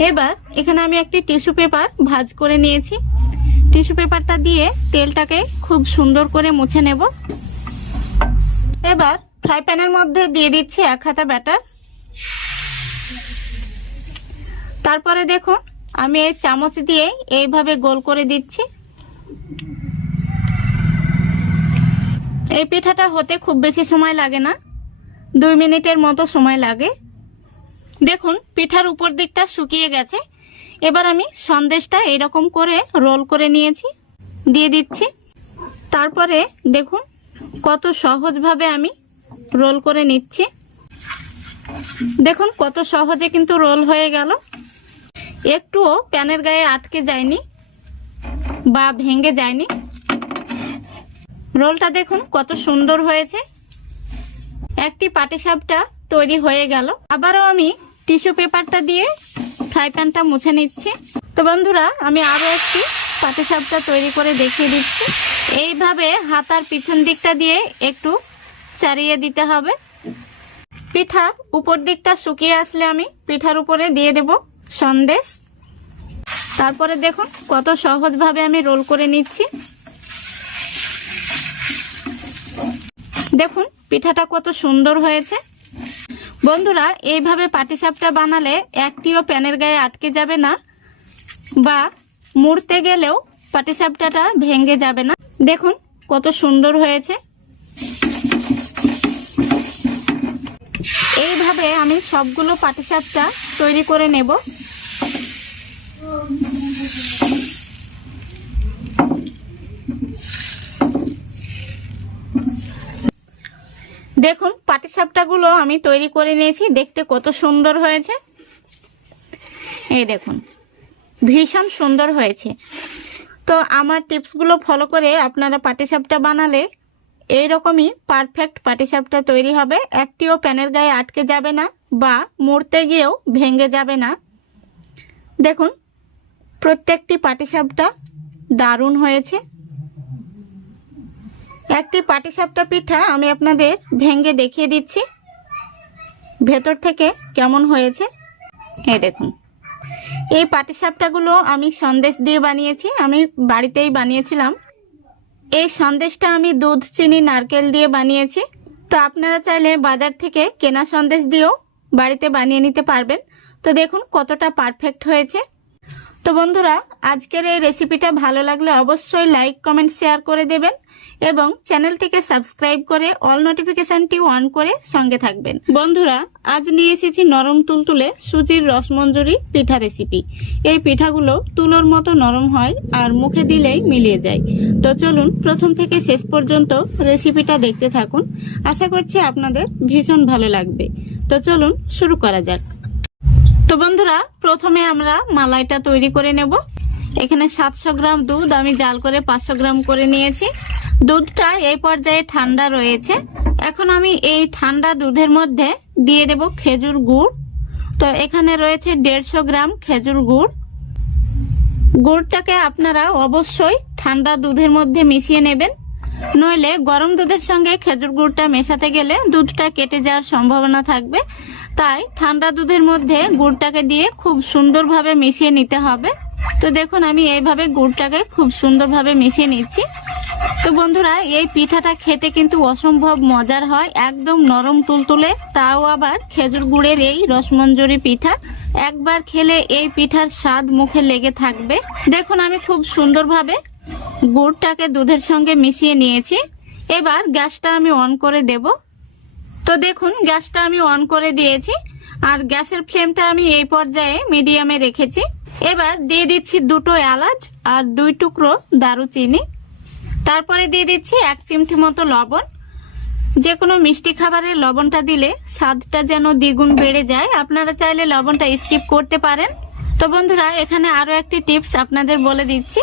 এবার এখানে আমি একটি টিস্যু পেপার ভাঁজ করে নিয়েছি। টিস্যু পেপারটা দিয়ে তেলটাকে খুব সুন্দর করে মুছে নেব। এবার ফ্রাই প্যানের মধ্যে দিয়ে দিচ্ছি 1 হাতা ব্যাটার। তারপরে দেখুন, আমি এই চামচ দিয়ে এইভাবে গোল করে দিচ্ছি। এই পিঠাটা হতে খুব বেশি সময় লাগে না, 2 মিনিটের মতো সময় লাগে। দেখুন, পিঠার উপর দিকটা শুকিয়ে গেছে। এবার আমি সন্দেশটা এরকম করে রোল করে নিয়েছি, দিয়ে দিচ্ছি। তারপরে দেখুন কত সহজভাবে আমি রোল করে নিচ্ছি। দেখুন কত সহজে কিন্তু রোল হয়ে গেল, একটুও প্যানের গায়ে আটকে যায়নি বা ভেঙে যায়নি। রোলটা দেখুন কত সুন্দর হয়েছে। একটি পাটিসাপটা তৈরি হয়ে গেল। আবারও আমি টিস্যু পেপারটা দিয়ে ফ্রাই প্যানটা মুছে নিচ্ছি। তো বন্ধুরা, আমি আরও একটি পাটিসাপটা তৈরি করে দেখিয়ে দিচ্ছি। এইভাবে হাতার পিছন দিকটা দিয়ে একটু চাড়িয়ে দিতে হবে। পিঠার উপর দিকটা শুকিয়ে আসলে আমি পিঠার উপরে দিয়ে দেব সন্দেশ। তারপরে দেখুন কত সহজভাবে আমি রোল করে নিচ্ছি। দেখুন পিঠাটা কত সুন্দর হয়েছে। বন্ধুরা, এইভাবে পাটিসাপটা বানালে একটিও প্যানের গায়ে আটকে যাবে না বা মুড়তে গেলেও পাটিসাপটাটা ভেঙে যাবে না। দেখুন কত সুন্দর হয়েছে। এইভাবে আমি সবগুলো পাটিসাপটা তৈরি করে নেব। দেখুন পাটিসাপটাগুলো আমি তৈরি করে নিয়েছি, দেখতে কত সুন্দর হয়েছে। এই দেখুন ভীষণ সুন্দর হয়েছে। তো আমার টিপসগুলো ফলো করে আপনারা পাটিসাপটা বানালে এইরকমই পারফেক্ট পাটিসাপটা তৈরি হবে, একটিও প্যানের গায়ে আটকে যাবে না বা মুড়তে গিয়েও ভেঙে যাবে না। দেখুন প্রত্যেকটি পাটিসাপটা দারুণ হয়েছে। একটি পাটিসাপটা পিঠা আমি আপনাদের ভেঙে দেখিয়ে দিচ্ছি ভেতর থেকে কেমন হয়েছে। এই দেখুন এই পাটিসাপটাগুলো আমি সন্দেশ দিয়ে বানিয়েছি, আমি বাড়িতেই বানিয়েছিলাম। এই সন্দেশটা আমি দুধ, চিনি, নারকেল দিয়ে বানিয়েছি। তো আপনারা চাইলে বাজার থেকে কেনা সন্দেশ দিয়েও বাড়িতে বানিয়ে নিতে পারবেন। তো দেখুন কতটা পারফেক্ট হয়েছে। তো বন্ধুরা আজকের এই রেসিপিটা ভালো লাগলে অবশ্যই লাইক, কমেন্ট, শেয়ার করে দেবেন এবং চ্যানেলটিকে সাবস্ক্রাইব করে অল নোটিফিকেশনটি অন করে সঙ্গে থাকবেন। বন্ধুরা আজ নিয়ে এসেছি নরম তুলতুলে সুজির রসমঞ্জুরি পিঠা রেসিপি। এই পিঠাগুলো তুলোর মতো নরম হয় আর মুখে দিলেই মিলিয়ে যায়। তো চলুন প্রথম থেকে শেষ পর্যন্ত রেসিপিটা দেখতে থাকুন, আশা করছি আপনাদের ভীষণ ভালো লাগবে। তো চলুন শুরু করা যাক। তো বন্ধুরা প্রথমে আমরা মালাইটা তৈরি করে নেব। এখানে 700 গ্রাম দুধ আমি জাল করে 500 গ্রাম করে নিয়েছি। দুধটা এই পর্যায়ে ঠান্ডা রয়েছে। এখন আমি এই ঠান্ডা দুধের মধ্যে দিয়ে দেব খেজুর গুড়। তো এখানে রয়েছে 150 গ্রাম খেজুর গুড়। গুড়টাকে আপনারা অবশ্যই ঠান্ডা দুধের মধ্যে মিশিয়ে নেবেন, নইলে গরম দুধের সঙ্গে খেজুর গুড়টা মেশাতে গেলে দুধটা কেটে যাওয়ার সম্ভাবনা থাকবে। তাই ঠান্ডা দুধের মধ্যে গুড়টাকে দিয়ে খুব সুন্দরভাবে মিশিয়ে নিতে হবে। তো দেখুন আমি এইভাবে গুড়টাকে খুব সুন্দরভাবে মিশিয়ে নিচ্ছি। তো বন্ধুরা এই পিঠাটা খেতে কিন্তু অসম্ভব মজার হয়, একদম নরম তুলতুলে, তাও আবার খেজুর গুড়ের এই রসমঞ্জুরি পিঠা। একবার খেলে এই পিঠার স্বাদ মুখে লেগে থাকবে। দেখুন আমি খুব সুন্দরভাবে গুড়টাকে দুধের সঙ্গে মিশিয়ে নিয়েছি। এবার গ্যাসটা আমি অন করে দেব। তো দেখুন গ্যাসটা আমি অন করে দিয়েছি আর গ্যাসের ফ্লেমটা আমি এই পর্যায়ে মিডিয়ামে রেখেছি। এবার দিয়ে দিচ্ছি 2টো এলাচ আর 2 টুকরো দারুচিনি। তারপরে দিয়ে দিচ্ছি 1 চিমটি মতো লবণ। যে কোনো মিষ্টি খাবারে লবণটা দিলে স্বাদটা যেন দ্বিগুণ বেড়ে যায়, আপনারা চাইলে লবণটা স্কিপ করতে পারেন। তো বন্ধুরা এখানে আরো একটি টিপস আপনাদের বলে দিচ্ছি।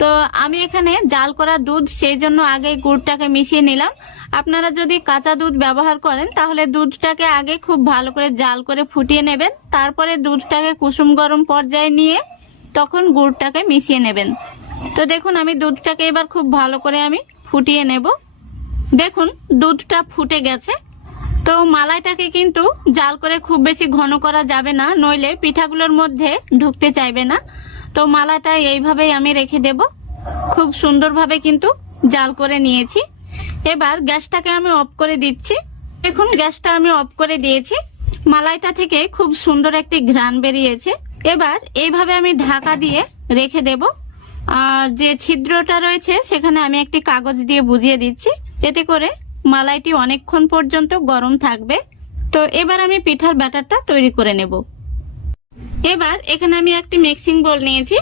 তো আমি এখানে জাল করা দুধ, সেই জন্য আগে গুড়টাকে মিশিয়ে নিলাম। আপনারা যদি কাঁচা দুধ ব্যবহার করেন তাহলে দুধটাকে আগে খুব ভালো করে জাল করে ফুটিয়ে নেবেন, তারপরে দুধটাকে কুসুম গরম পর্যায়ে নিয়ে তখন গুড়টাকে মিশিয়ে নেবেন। তো দেখুন আমি দুধটাকে এবার খুব ভালো করে আমি ফুটিয়ে নেব। দেখুন দুধটা ফুটে গেছে। তো মালাইটাকে কিন্তু জাল করে খুব বেশি ঘন করা যাবে না, নইলে পিঠাগুলোর মধ্যে ঢুকতে চাইবে না। তো মালাটা এইভাবেই আমি রেখে দেব। খুব সুন্দরভাবে কিন্তু জাল করে নিয়েছি। এবার গ্যাসটাকে আমি অফ করে দিচ্ছি। দেখুন গ্যাসটা আমি অফ করে দিয়েছি। মালাইটা থেকে খুব সুন্দর একটি ঘ্রাণ বেরিয়েছে। এবার এইভাবে আমি ঢাকা দিয়ে রেখে দেব। আর যে ছিদ্রটা রয়েছে সেখানে আমি একটি কাগজ দিয়ে বুঝিয়ে দিচ্ছি, এতে করে মালাইটি অনেকক্ষণ পর্যন্ত গরম থাকবে। তো এবার আমি পিঠার ব্যাটারটা তৈরি করে নেব। এবার এখানে আমি একটি মিক্সিং বোল নিয়েছি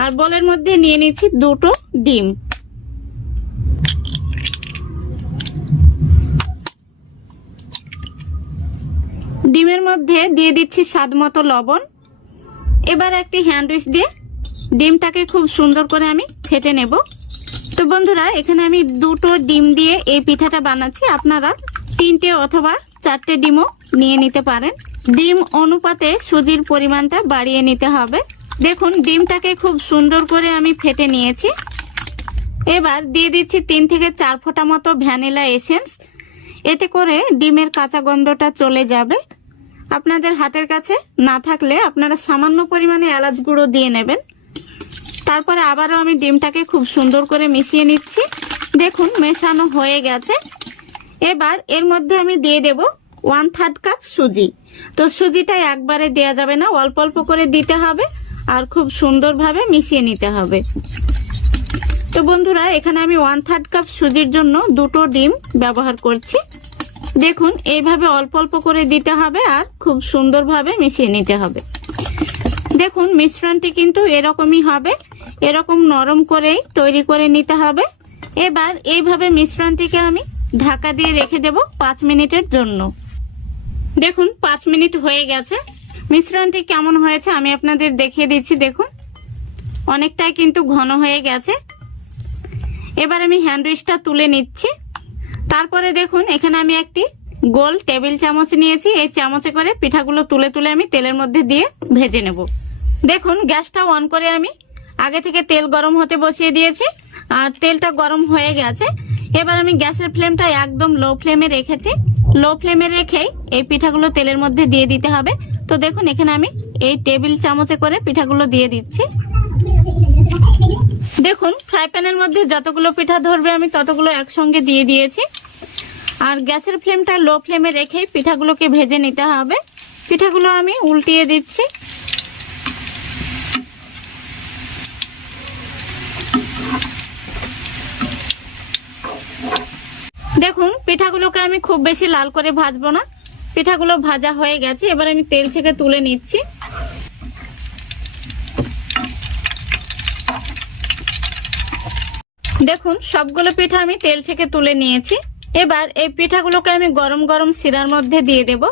আর বোলের মধ্যে নিয়ে নিচ্ছি 2টো ডিম। ডিমের মধ্যে দিয়ে দিচ্ছি স্বাদ মতো লবণ। এবার একটি হ্যান্ড উইচ দিয়ে ডিমটাকে খুব সুন্দর করে আমি ফেটে নেব। তো বন্ধুরা এখানে আমি 2টো ডিম দিয়ে এই পিঠাটা বানাচ্ছি, আপনারা 3টে অথবা 4টে ডিমও নিয়ে নিতে পারেন। ডিম অনুপাতে সুজির পরিমাণটা বাড়িয়ে নিতে হবে। দেখুন ডিমটাকে খুব সুন্দর করে আমি ফেটে নিয়েছি। এবার দিয়ে দিচ্ছি 3 থেকে 4 ফোঁটা মতো ভ্যানিলা এসেন্স, এতে করে ডিমের কাঁচা গন্ধটা চলে যাবে। আপনাদের হাতের কাছে না থাকলে আপনারা সামান্য পরিমাণে এলাচ গুঁড়ো দিয়ে নেবেন। তারপরে আবারও আমি ডিমটাকে খুব সুন্দর করে মিশিয়ে নিচ্ছি। দেখুন মেশানো হয়ে গেছে। এবার এর মধ্যে আমি দিয়ে দেব 1/3 কাপ সুজি। তো সুজিটা একবারে দেয়া যাবে না, অল্প অল্প করে দিতে হবে আর খুব সুন্দরভাবে মিশিয়ে নিতে হবে। তো বন্ধুরা এখানে আমি 1/3 কাপ সুজির জন্য 2টো ডিম ব্যবহার করছি। দেখুন এইভাবে অল্প অল্প করে দিতে হবে আর খুব সুন্দরভাবে মিশিয়ে নিতে হবে। দেখুন মিশ্রণটি কিন্তু এরকমই হবে, এরকম নরম করেই তৈরি করে নিতে হবে। এবার এইভাবে মিশ্রণটিকে আমি ঢাকা দিয়ে রেখে দেব 5 মিনিটের জন্য। দেখুন 5 মিনিট হয়ে গেছে। মিশ্রণটি কেমন হয়েছে আমি আপনাদের দেখিয়ে দিচ্ছি। দেখুন অনেকটাই কিন্তু ঘন হয়ে গেছে। এবার আমি হ্যান্ড উইচটা তুলে নিচ্ছি। তারপরে দেখুন এখানে আমি একটি গোল টেবিল চামচ নিয়েছি। এই চামচে করে পিঠাগুলো তুলে তুলে আমি তেলের মধ্যে দিয়ে ভেজে নেব। দেখুন গ্যাসটা অন করে আমি আগে থেকে তেল গরম হতে বসিয়ে দিয়েছি আর তেলটা গরম হয়ে গেছে। এবার আমি গ্যাসের ফ্লেমটা একদম লো ফ্লেমে রেখেছি। লো ফ্লেমে রেখেই এই পিঠাগুলো তেলের মধ্যে দিয়ে দিতে হবে। তো দেখুন এখানে আমি এই টেবিল চামচে করে পিঠাগুলো দিয়ে দিচ্ছি। দেখুন ফ্রাই প্যানের মধ্যে যতগুলো পিঠা ধরবে আমি ততগুলো একসঙ্গে দিয়ে দিয়েছি। আর গ্যাসের ফ্লেমটা লো ফ্লেমে রেখেই পিঠাগুলোকে ভেজে নিতে হবে। পিঠাগুলো আমি উল্টিয়ে দিচ্ছি। দেখুন পিঠাগুলোকে আমি খুব বেশি লাল করে ভাজবো না, পিঠাগুলো ভাজা হয়ে গেছে। এবার আমি তেল থেকে তুলে নিচ্ছি। দেখুন সবগুলো পিঠা আমি তেল থেকে তুলে নিয়েছি। এবার এই পিঠাগুলোকে আমি গরম গরম শিরার মধ্যে দিয়ে দেব।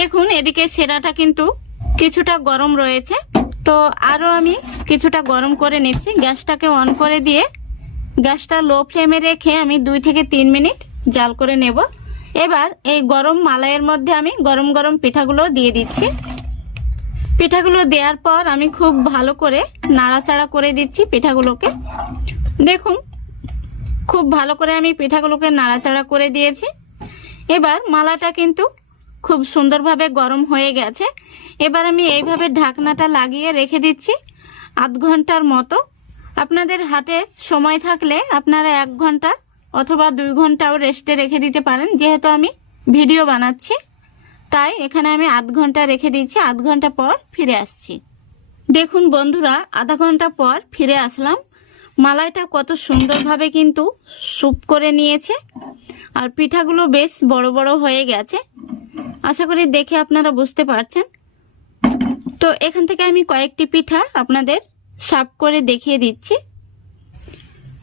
দেখুন এদিকে শিরাটা কিন্তু কিছুটা গরম রয়েছে, তো আরো আমি কিছুটা গরম করে নিচ্ছি। গ্যাসটাকে অন করে দিয়ে গ্যাসটা লো ফ্লেমে রেখে আমি 2 থেকে 3 মিনিট জাল করে নেব। এবার এই গরম মালাইয়ের মধ্যে আমি গরম গরম পিঠাগুলো দিয়ে দিচ্ছি। পিঠাগুলো দেওয়ার পর আমি খুব ভালো করে নাড়াচাড়া করে দিচ্ছি পিঠাগুলোকে। দেখুন খুব ভালো করে আমি পিঠাগুলোকে নাড়াচাড়া করে দিয়েছি। এবার মালাটা কিন্তু খুব সুন্দরভাবে গরম হয়ে গেছে। এবার আমি এইভাবে ঢাকনাটা লাগিয়ে রেখে দিচ্ছি আধ ঘন্টার মতো। আপনাদের হাতে সময় থাকলে আপনারা 1 ঘন্টা অথবা 2 ঘন্টাও রেস্টে রেখে দিতে পারেন। যেহেতু আমি ভিডিও বানাচ্ছি তাই এখানে আমি আধ ঘন্টা রেখে দিচ্ছি। আধ ঘন্টা পর ফিরে আসছি। দেখুন বন্ধুরা আধা ঘন্টা পর ফিরে আসলাম। মালাইটা কত সুন্দরভাবে কিন্তু স্যুপ করে নিয়েছে আর পিঠাগুলো বেশ বড় বড় হয়ে গেছে। আশা করি দেখে আপনারা বুঝতে পারছেন। তো এখান থেকে আমি কয়েকটি পিঠা আপনাদের সার্ভ করে দেখিয়ে দিচ্ছি।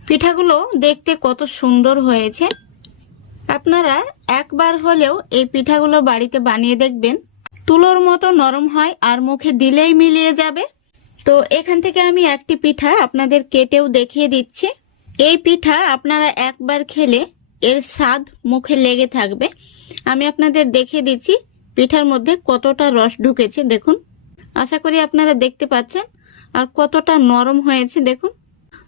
পিঠাগুলো দেখতে কত সুন্দর হয়েছে। আপনারা একবার হলেও এই পিঠাগুলো বাড়িতে বানিয়ে দেখবেন। তুলোর মতো নরম হয় আর মুখে দিলেই মিলিয়ে যাবে। তো এখান থেকে আমি একটি পিঠা আপনাদের কেটেও দেখিয়ে দিচ্ছি। এই পিঠা আপনারা একবার খেলে এর স্বাদ মুখে লেগে থাকবে। আমি আপনাদের দেখিয়ে দিচ্ছি পিঠার মধ্যে কতটা রস ঢুকেছে। দেখুন আশা করি আপনারা দেখতে পাচ্ছেন আর কতটা নরম হয়েছে। দেখুন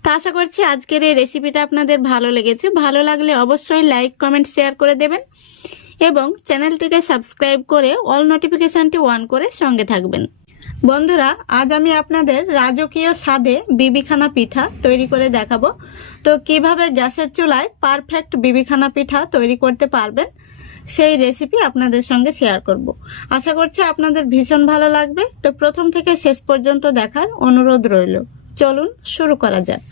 তো আশা করছি আজকের এই রেসিপিটা আপনাদের ভালো লেগেছে। ভালো লাগলে অবশ্যই লাইক কমেন্ট শেয়ার করে দেবেন এবং চ্যানেলটিকে সাবস্ক্রাইব করে অল নোটিফিকেশনটি অন করে সঙ্গে থাকবেন। বন্ধুরা আজ আমি আপনাদের রাজকীয় স্বাদে বিবিখানা পিঠা তৈরি করে দেখাবো। তো কিভাবে গ্যাসের চুলায় পারফেক্ট বিবিখানা পিঠা তৈরি করতে পারবেন সেই রেসিপি আপনাদের সঙ্গে শেয়ার করব। আশা করছি আপনাদের ভীষণ ভালো লাগবে। তো প্রথম থেকে শেষ পর্যন্ত দেখার অনুরোধ রইল। চলুন শুরু করা যাক।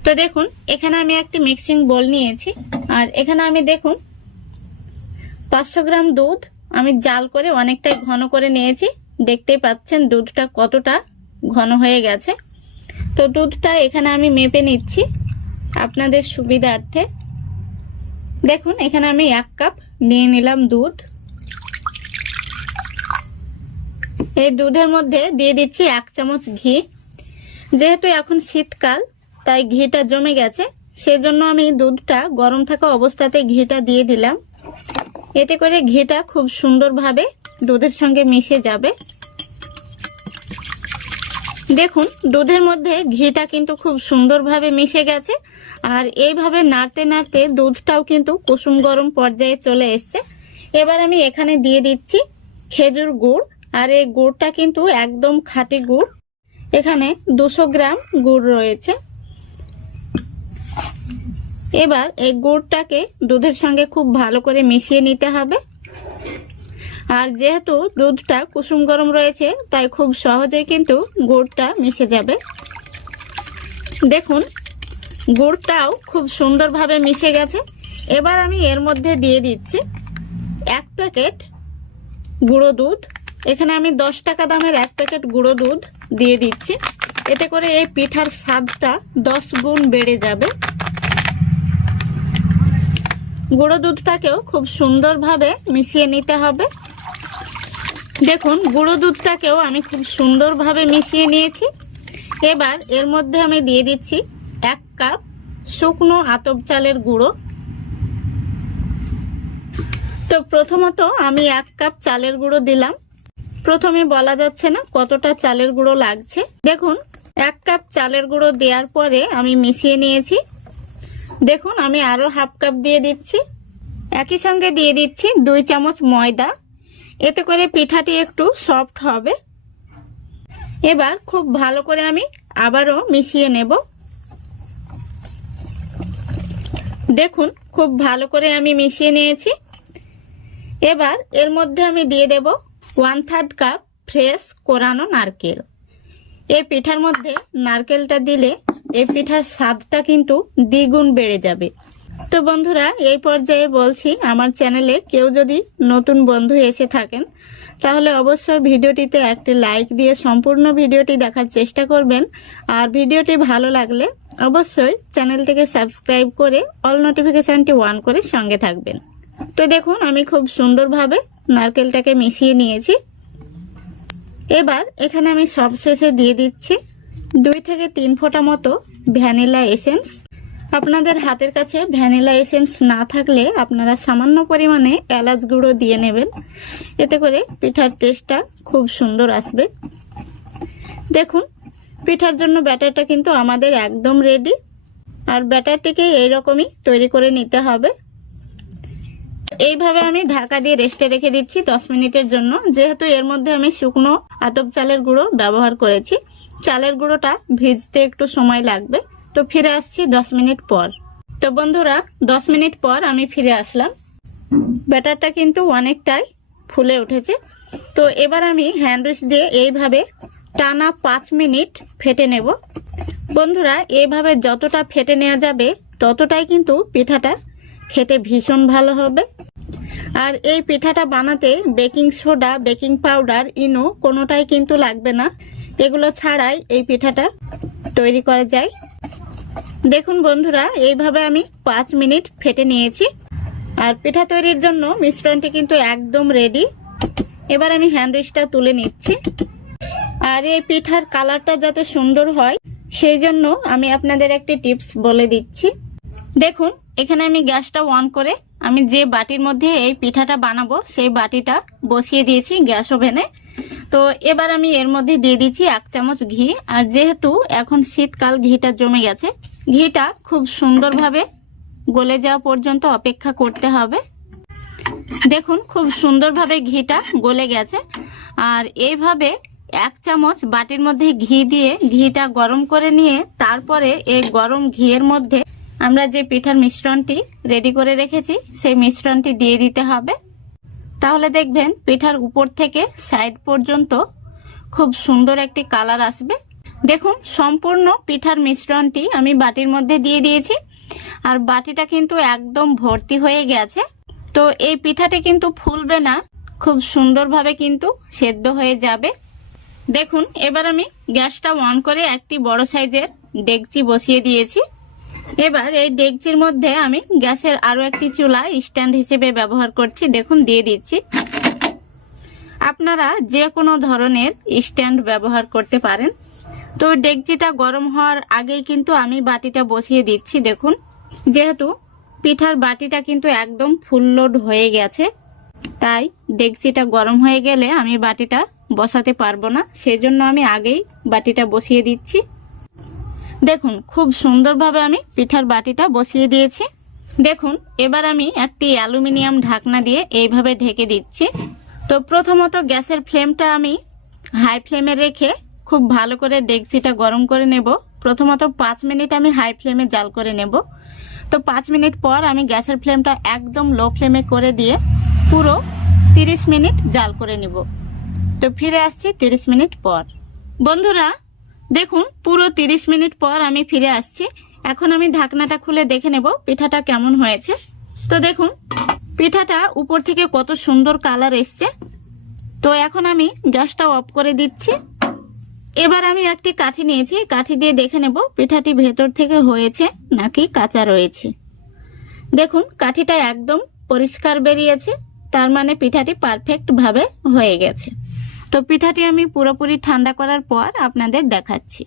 তো দেখুন এখানে আমি একটি মিক্সিং বোল নিয়েছি আর এখানে আমি দেখুন 500 গ্রাম দুধ আমি জাল করে অনেকটাই ঘন করে নিয়েছি। দেখতেই পাচ্ছেন দুধটা কতটা ঘন হয়ে গেছে। তো দুধটা এখানে আমি মেপে নিচ্ছি আপনাদের সুবিধার্থে। দেখুন এখানে আমি 1 কাপ নিয়ে নিলাম দুধ। এই দুধের মধ্যে দিয়ে দিচ্ছি 1 চামচ ঘি। যেহেতু এখন শীতকাল তাই ঘিটা জমে গেছে, সেজন্য আমি দুধটা গরম থাকা অবস্থাতে ঘিটা দিয়ে দিলাম। এতে করে ঘিটা খুব সুন্দরভাবে দুধের সঙ্গে মিশে যাবে। দেখুন দুধের মধ্যে ঘিটা কিন্তু খুব সুন্দরভাবে মিশে গেছে আর এইভাবে নাড়তে নাড়তে দুধটাও কিন্তু কুসুম গরম পর্যায়ে চলে এসছে। এবার আমি এখানে দিয়ে দিচ্ছি খেজুর গুড় আর এই গুড়টা কিন্তু একদম খাঁটি গুড়। এখানে 200 গ্রাম গুড় রয়েছে। এবার এই গুড়টাকে দুধের সঙ্গে খুব ভালো করে মিশিয়ে নিতে হবে। আর যেহেতু দুধটা কুসুম গরম রয়েছে তাই খুব সহজেই কিন্তু গুড়টা মিশে যাবে। দেখুন গুড়টাও খুব সুন্দরভাবে মিশে গেছে। এবার আমি এর মধ্যে দিয়ে দিচ্ছি 1 প্যাকেট গুঁড়ো দুধ। এখানে আমি 10 টাকা দামের 1 প্যাকেট গুঁড়ো দুধ দিয়ে দিচ্ছি। এতে করে এই পিঠার স্বাদটা 10 গুণ বেড়ে যাবে। গুঁড়ো দুধটাকেও খুব সুন্দরভাবে মিশিয়ে নিতে হবে। দেখুন গুঁড়ো দুধটাকেও আমি খুব সুন্দরভাবে মিশিয়ে নিয়েছি। এবার এর মধ্যে আমি দিয়ে দিচ্ছি 1 কাপ শুকনো আতপ চালের গুঁড়ো। তো প্রথমত আমি 1 কাপ চালের গুঁড়ো দিলাম। প্রথমে বলা যাচ্ছে না কতটা চালের গুঁড়ো লাগছে। দেখুন 1 কাপ চালের গুঁড়ো দেওয়ার পরে আমি মিশিয়ে নিয়েছি। দেখুন আমি আরো হাফ কাপ দিয়ে দিচ্ছি। একই সঙ্গে দিয়ে দিচ্ছি 2 চামচ ময়দা, এতে করে পিঠাটি একটু সফট হবে। এবার খুব ভালো করে আমি আবারও মিশিয়ে নেব। দেখুন খুব ভালো করে আমি মিশিয়ে নিয়েছি। এবার এর মধ্যে আমি দিয়ে দেব 1/3 কাপ ফ্রেশ কোরানো নারকেল। এই পিঠার মধ্যে নারকেলটা দিলে এই পিঠার স্বাদটা কিন্তু দ্বিগুণ বেড়ে যাবে। তো বন্ধুরা এই পর্যায়ে বলছি, আমার চ্যানেলে কেউ যদি নতুন বন্ধু এসে থাকেন তাহলে অবশ্যই ভিডিওটিতে একটি লাইক দিয়ে সম্পূর্ণ ভিডিওটি দেখার চেষ্টা করবেন। আর ভিডিওটি ভালো লাগলে অবশ্যই চ্যানেলটিকে সাবস্ক্রাইব করে অল নোটিফিকেশনটি অন করে সঙ্গে থাকবেন। তো দেখুন আমি খুব সুন্দরভাবে নারকেলটাকে মিশিয়ে নিয়েছি। এবার এখানে আমি সবশেষে দিয়ে দিচ্ছি 2 থেকে 3 ফোঁটা মতো ভ্যানিলা এসেন্স। আপনাদের হাতের কাছে ভ্যানিলা এসেন্স না থাকলে আপনারা সামান্য পরিমাণে এলাচ গুঁড়ো দিয়ে নেবেন, এতে করে পিঠার টেস্টটা খুব সুন্দর আসবে। দেখুন পিঠার জন্য ব্যাটারটা কিন্তু আমাদের একদম রেডি। আর ব্যাটারটিকে এইরকমই তৈরি করে নিতে হবে। এইভাবে আমি ঢাকা দিয়ে রেস্টে রেখে দিচ্ছি 10 মিনিটের জন্য। যেহেতু এর মধ্যে আমি শুকনো আতপ চালের গুঁড়ো ব্যবহার করেছি, চালের গুঁড়োটা ভিজতে একটু সময় লাগবে। তো ফিরে আসছি 10 মিনিট পর। তো বন্ধুরা 10 মিনিট পর আমি ফিরে আসলাম। ব্যাটারটা কিন্তু অনেকটাই ফুলে উঠেছে। তো এবার আমি হ্যান্ড উইচ দিয়ে এইভাবে টানা 5 মিনিট ফেটে নেব। বন্ধুরা এইভাবে যতটা ফেটে নেওয়া যাবে ততটাই কিন্তু পিঠাটা খেতে ভীষণ ভালো হবে। আর এই পিঠাটা বানাতে বেকিং সোডা, বেকিং পাউডার, ইনো কোনোটাই কিন্তু লাগবে না। এগুলো ছাড়াই এই পিঠাটা তৈরি করা যায়। দেখুন বন্ধুরা এইভাবে আমি 5 মিনিট ফেটে নিয়েছি। আর পিঠা তৈরির জন্য মিশ্রণটি কিন্তু একদম রেডি। এবার আমি হ্যান্ড উইচটা তুলে নিচ্ছি। আর এই পিঠার কালারটা যাতে সুন্দর হয় সেই জন্য আমি আপনাদের একটি টিপস বলে দিচ্ছি। দেখুন এখানে আমি গ্যাসটা অন করে আমি যে বাটির মধ্যে এই পিঠাটা বানাবো সেই বাটিটা বসিয়ে দিয়েছি গ্যাস ওভেনে। তো এবার আমি এর মধ্যে দিয়ে দিচ্ছি 1 চামচ ঘি। আর যেহেতু এখন শীতকাল ঘিটা জমে গেছে, ঘিটা খুব সুন্দরভাবে গলে যাওয়া পর্যন্ত অপেক্ষা করতে হবে। দেখুন খুব সুন্দরভাবে ঘিটা গলে গেছে। আর এইভাবে 1 চামচ বাটির মধ্যে ঘি দিয়ে ঘিটা গরম করে নিয়ে তারপরে এই গরম ঘিয়ের মধ্যে আমরা যে পিঠার মিশ্রণটি রেডি করে রেখেছি সেই মিশ্রণটি দিয়ে দিতে হবে। তাহলে দেখবেন পিঠার উপর থেকে সাইড পর্যন্ত খুব সুন্দর একটি কালার আসবে। দেখুন সম্পূর্ণ পিঠার মিশ্রণটি আমি বাটির মধ্যে দিয়ে দিয়েছি। আর বাটিটা কিন্তু একদম ভর্তি হয়ে গেছে। তো এই পিঠাটি কিন্তু ফুলবে না, খুব সুন্দরভাবে কিন্তু সেদ্ধ হয়ে যাবে। দেখুন এবার আমি গ্যাসটা অন করে একটি বড় সাইজের ডেকচি বসিয়ে দিয়েছি। এবার এই ডেকচির মধ্যে আমি গ্যাসের আরো একটি চুলা স্ট্যান্ড হিসেবে ব্যবহার করছি। দেখুন দিয়ে দিচ্ছি। আপনারা যে কোনো ধরনের স্ট্যান্ড ব্যবহার করতে পারেন। তো ডেকচিটা গরম হওয়ার আগেই কিন্তু আমি বাটিটা বসিয়ে দিচ্ছি। দেখুন যেহেতু পিঠার বাটিটা কিন্তু একদম ফুল লোড হয়ে গেছে, তাই ডেকচিটা গরম হয়ে গেলে আমি বাটিটা বসাতে পারবো না, সেজন্য আমি আগেই বাটিটা বসিয়ে দিচ্ছি। দেখুন খুব সুন্দরভাবে আমি পিঠার বাটিটা বসিয়ে দিয়েছি। দেখুন এবার আমি একটি অ্যালুমিনিয়াম ঢাকনা দিয়ে এইভাবে ঢেকে দিচ্ছি। তো প্রথমত গ্যাসের ফ্লেমটা আমি হাই ফ্লেমে রেখে খুব ভালো করে ডেকচিটা গরম করে নেব। প্রথমত 5 মিনিট আমি হাই ফ্লেমে জাল করে নেব। তো 5 মিনিট পর আমি গ্যাসের ফ্লেমটা একদম লো ফ্লেমে করে দিয়ে পুরো 30 মিনিট জাল করে নেব। তো ফিরে আসছি 30 মিনিট পর। বন্ধুরা দেখুন পুরো 30 মিনিট পর আমি ফিরে আসছি। এখন আমি ঢাকনাটা খুলে দেখে নেব পিঠাটা কেমন হয়েছে। তো দেখুন পিঠাটা উপর থেকে কত সুন্দর কালার এসছে। তো এখন আমি গ্যাসটা অফ করে দিচ্ছি। এবার আমি একটি কাঠি নিয়েছি, কাঠি দিয়ে দেখে নেব পিঠাটি ভেতর থেকে হয়েছে নাকি কাঁচা রয়েছে। দেখুন কাঠিটা একদম পরিষ্কার বেরিয়েছে, তার মানে পিঠাটি পারফেক্ট ভাবে হয়ে গেছে। তো পিঠাটি আমি পুরোপুরি ঠান্ডা করার পর আপনাদের দেখাচ্ছি।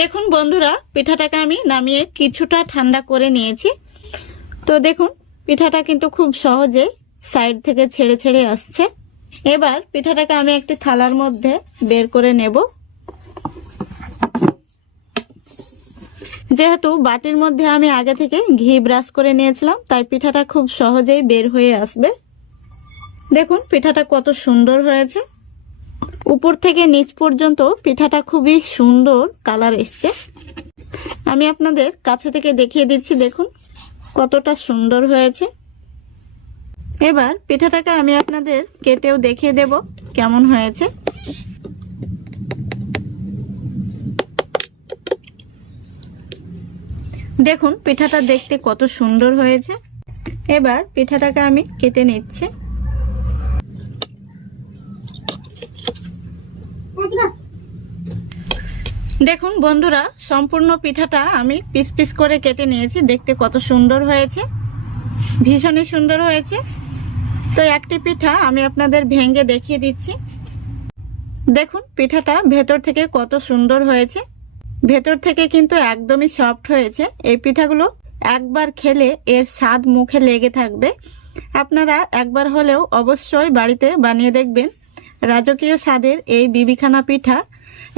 দেখুন বন্ধুরা, পিঠাটাকে আমি নামিয়ে কিছুটা ঠান্ডা করে নিয়েছি। তো দেখুন পিঠাটা কিন্তু খুব সহজে সাইড থেকে ছেড়ে ছেড়ে আসছে। এবার পিঠাটাকে আমি একটি থালার মধ্যে বের করে নেব। যেহেতু বাটির মধ্যে আমি আগে থেকে ঘি ব্রাশ করে নিয়েছিলাম, তাই পিঠাটা খুব সহজেই বের হয়ে আসবে। দেখুন পিঠাটা কত সুন্দর হয়েছে, উপর থেকে নিচ পর্যন্ত পিঠাটা খুবই সুন্দর কালার এসছে। আমি আপনাদের কাছে থেকে দেখিয়ে দিচ্ছি, দেখুন কতটা সুন্দর হয়েছে। এবার পিঠাটাকে আমি আপনাদের কেটেও দেখিয়ে দেব কেমন হয়েছে। দেখুন পিঠাটা দেখতে কত সুন্দর হয়েছে। এবার পিঠাটাকে আমি কেটে নিচ্ছি। দেখুন বন্ধুরা, সম্পূর্ণ পিঠাটা আমি পিস পিস করে কেটে নিয়েছি। দেখতে কত সুন্দর হয়েছে, ভীষণই সুন্দর হয়েছে। তো একটি পিঠা আমি আপনাদের ভেঙে দেখিয়ে দিচ্ছি। দেখুন পিঠাটা ভেতর থেকে কত সুন্দর হয়েছে, ভেতর থেকে কিন্তু একদমই সফট হয়েছে। এই পিঠাগুলো একবার খেলে এর স্বাদ মুখে লেগে থাকবে। আপনারা একবার হলেও অবশ্যই বাড়িতে বানিয়ে দেখবেন। রাজকীয় স্বাদের এই বিবিখানা পিঠা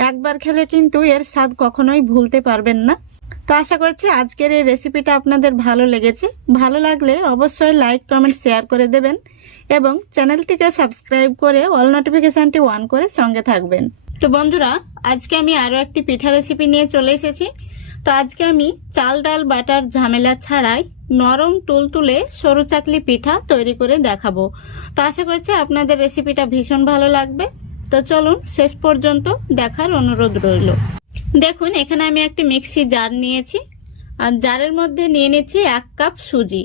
একবার খেলে কিন্তু এর স্বাদ কখনোই ভুলতে পারবেন না। তো আশা করছি আজকের এই রেসিপিটা আপনাদের ভালো লেগেছে। ভালো লাগলে অবশ্যই লাইক কমেন্ট শেয়ার করে দেবেন এবং চ্যানেলটিকে সাবস্ক্রাইব করে অল নোটিফিকেশনটি অন করে সঙ্গে থাকবেন। তো বন্ধুরা, আজকে আমি আরো একটি পিঠা রেসিপি নিয়ে চলে এসেছি। তো আজকে আমি চাল ডাল বাটার ঝামেলা ছাড়াই নরম তুলতুলে সরু চাকলি পিঠা তৈরি করে দেখাবো। তো আশা করছি আপনাদের রেসিপিটা ভীষণ ভালো লাগবে। তো চলুন শেষ পর্যন্ত দেখার অনুরোধ রইল। দেখুন এখানে আমি একটি মিক্সি জার নিয়েছি, আর জারের মধ্যে নিয়ে নিচ্ছি 1 কাপ সুজি।